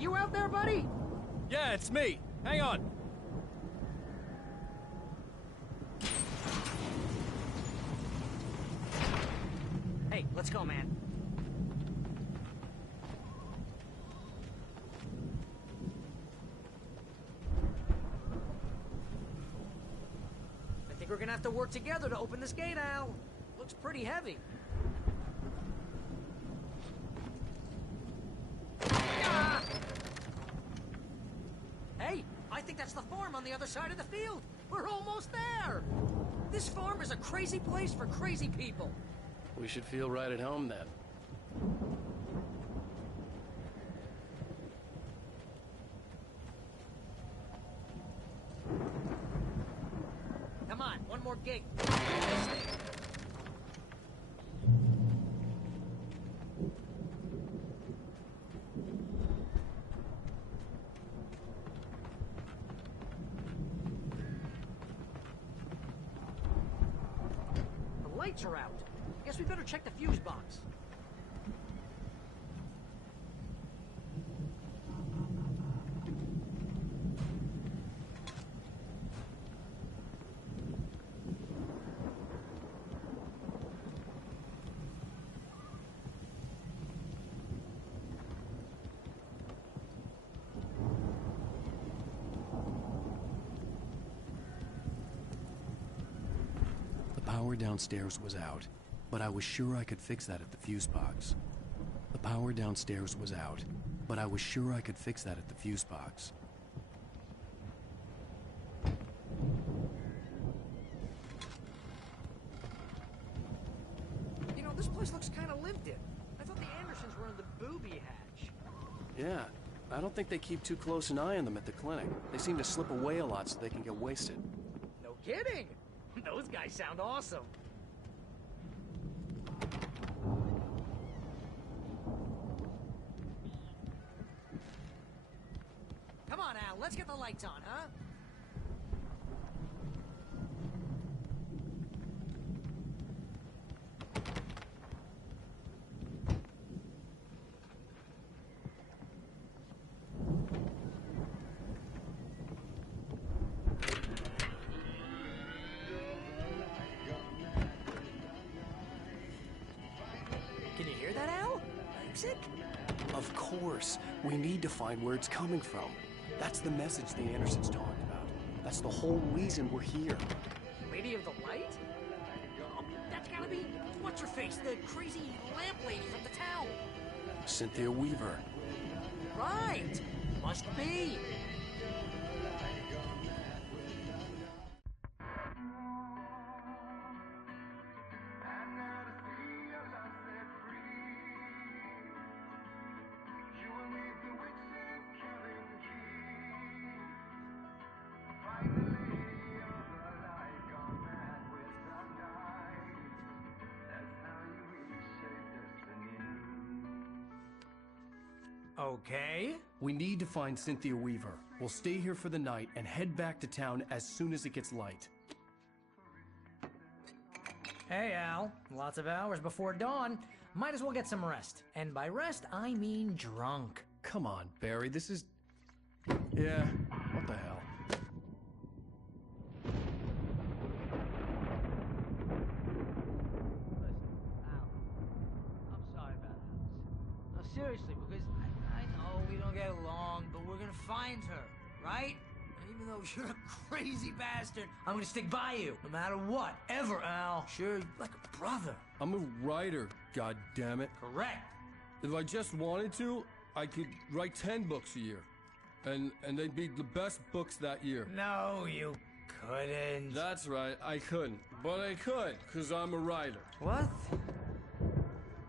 you out there, buddy? Yeah, it's me. Hang on. Hey, let's go, man. I think we're gonna have to work together to open this gate, Al. Looks pretty heavy. Ah! Hey, I think that's the farm on the other side of the field. We're almost there. This farm is a crazy place for crazy people. We should feel right at home then. Come on, one more gate. The lights are out. Guess we better check the fuse box. The power downstairs was out, but I was sure I could fix that at the fuse box. The power downstairs was out, but I was sure I could fix that at the fuse box. You know, this place looks kind of lived in. I thought the Andersons were in the booby hatch. Yeah, I don't think they keep too close an eye on them at the clinic. They seem to slip away a lot so they can get wasted. No kidding! Those guys sound awesome. Come on, Al, let's get the lights on, huh? Can you hear that, Al? Music? Of course. We need to find where it's coming from. That's the message the Andersons talked about. That's the whole reason we're here. Lady of the Light? Oh, that's gotta be what's-her-face, the crazy lamp lady from the town. Cynthia Weaver. Right! Must be. Okay. We need to find Cynthia Weaver. We'll stay here for the night and head back to town as soon as it gets light. Hey, Al. Lots of hours before dawn. Might as well get some rest. And by rest, I mean drunk. Come on, Barry, this is... Yeah, what the hell? I'm sorry about Alice. No, seriously, because I know we don't get along, but we're gonna find her, right? And even though you're a crazy bastard, I'm gonna stick by you, no matter what, ever, Al. Sure, like a brother. I'm a writer, goddammit. Correct. If I just wanted to, I could write 10 books a year. And they'd be the best books that year. No, you couldn't. That's right, I couldn't. But I could, because I'm a writer. What?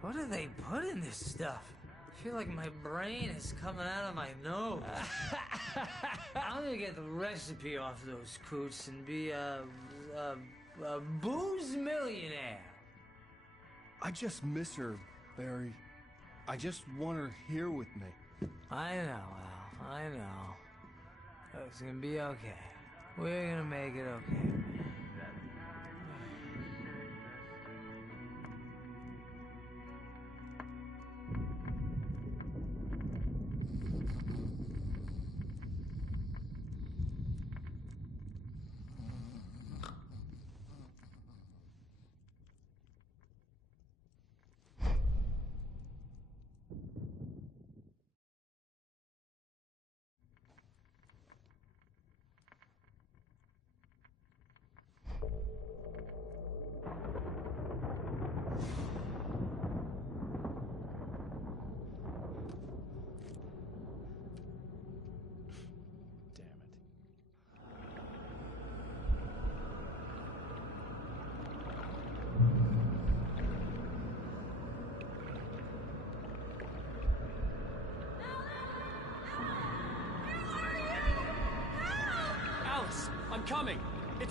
What do they put in this stuff? I feel like my brain is coming out of my nose. I'm gonna get the recipe off those coots and be a booze millionaire. I just miss her, Barry. I just want her here with me. I know, Al. I know. It's gonna be okay. We're gonna make it okay.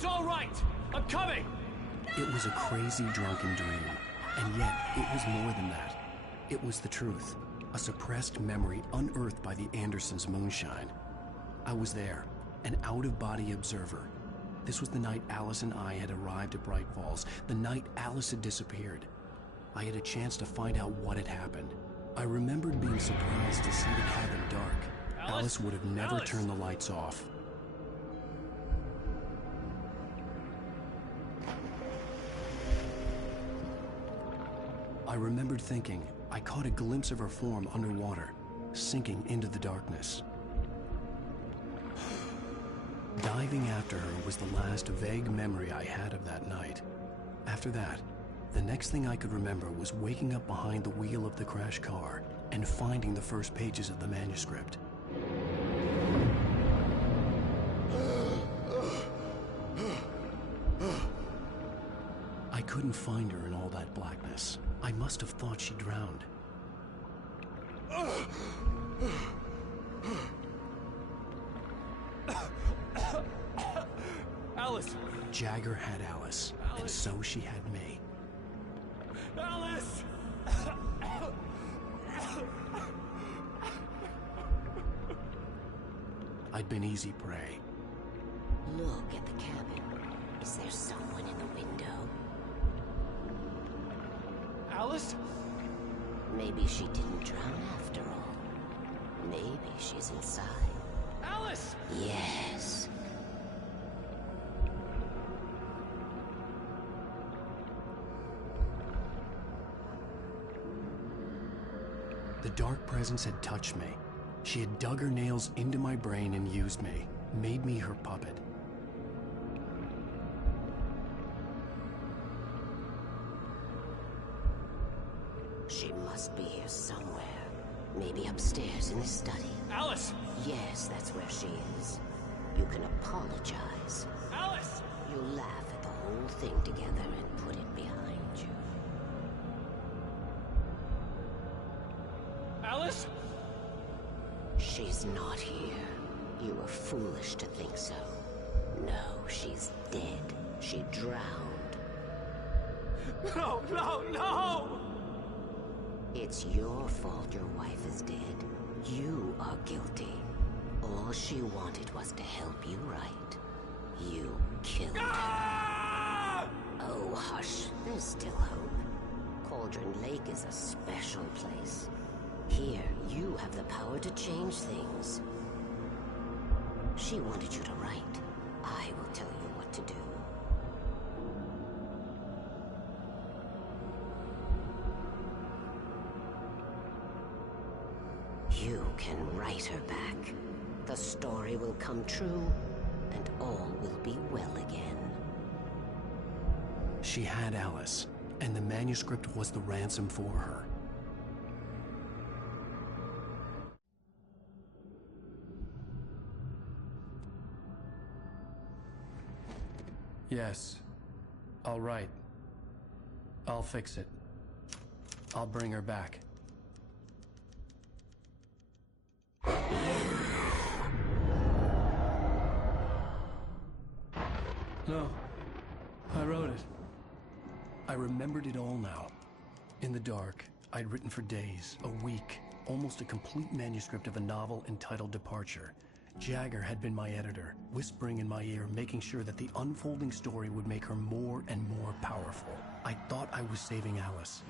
It's all right! I'm coming! It was a crazy, drunken dream. And yet, it was more than that. It was the truth. A suppressed memory unearthed by the Andersons' moonshine. I was there, an out-of-body observer. This was the night Alice and I had arrived at Bright Falls, the night Alice had disappeared. I had a chance to find out what had happened. I remembered being surprised to see the cabin dark. Alice would have never turned the lights off. I remembered thinking I caught a glimpse of her form underwater, sinking into the darkness. Diving after her was the last vague memory I had of that night. After that, the next thing I could remember was waking up behind the wheel of the crashed car and finding the first pages of the manuscript. I couldn't find her in all that blackness. I must have thought she drowned. Alice! Jagger had Alice, and so she had me. Alice! I'd been easy prey. Look at the cabin. Is there someone in the window? Alice? Maybe she didn't drown after all. Maybe she's inside. Alice! Yes. The dark presence had touched me. She had dug her nails into my brain and used me, made me her puppet. She must be here somewhere. Maybe upstairs in the study. Alice! Yes, that's where she is. You can apologize. Alice! You laugh at the whole thing together and put it behind you. Alice? She's not here. You were foolish to think so. No, she's dead. She drowned. No, no, no! It's your fault your wife is dead. You are guilty. All she wanted was to help you right. You killed her. Oh, hush. There's still hope. Cauldron Lake is a special place. Here, you have the power to change things. She wanted you to write. I will tell you what to do. You can write her back. The story will come true, and all will be well again. She had Alice, and the manuscript was the ransom for her. Yes. I'll write. I'll fix it. I'll bring her back. No. I wrote it. I remembered it all now. In the dark, I'd written for days, a week, almost a complete manuscript of a novel entitled Departure. Jagger had been my editor, whispering in my ear, making sure that the unfolding story would make her more and more powerful. I thought I was saving Alice.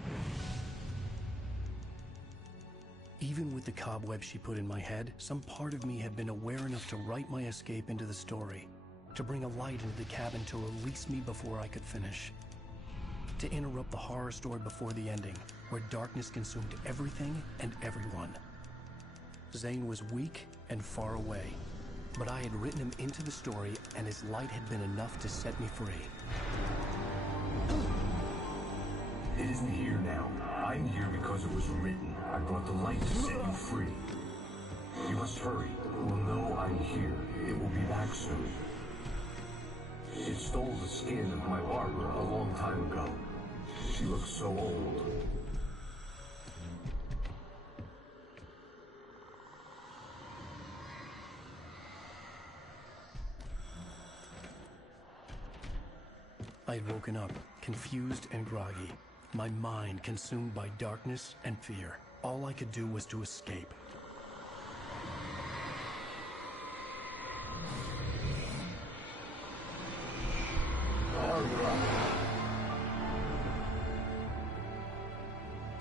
Even with the cobwebs she put in my head, some part of me had been aware enough to write my escape into the story, to bring a light into the cabin to release me before I could finish, to interrupt the horror story before the ending, where darkness consumed everything and everyone. Zane was weak and far away, but I had written him into the story, and his light had been enough to set me free. It isn't here now. I'm here because it was written. I brought the light to set you free. You must hurry. It will know I'm here. It will be back soon. It stole the skin of my barber a long time ago. She looks so old. I had woken up, confused and groggy, my mind consumed by darkness and fear. All I could do was to escape.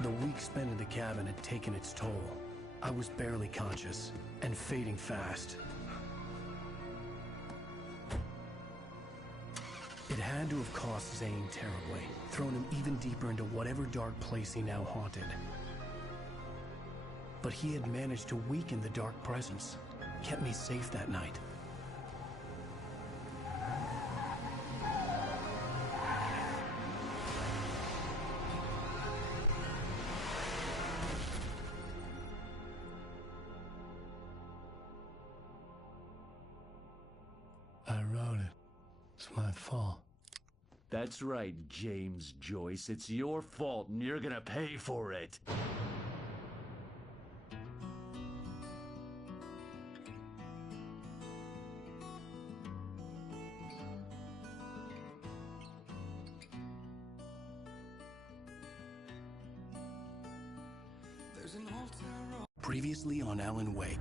The week spent in the cabin had taken its toll. I was barely conscious, and fading fast. It had to have cost Zane terribly, thrown him even deeper into whatever dark place he now haunted. But he had managed to weaken the dark presence, kept me safe that night. I wrote it. It's my fault. That's right, James Joyce. It's your fault, and you're gonna pay for it. Previously on Alan Wake.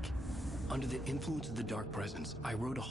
Under the influence of the dark presence, I wrote a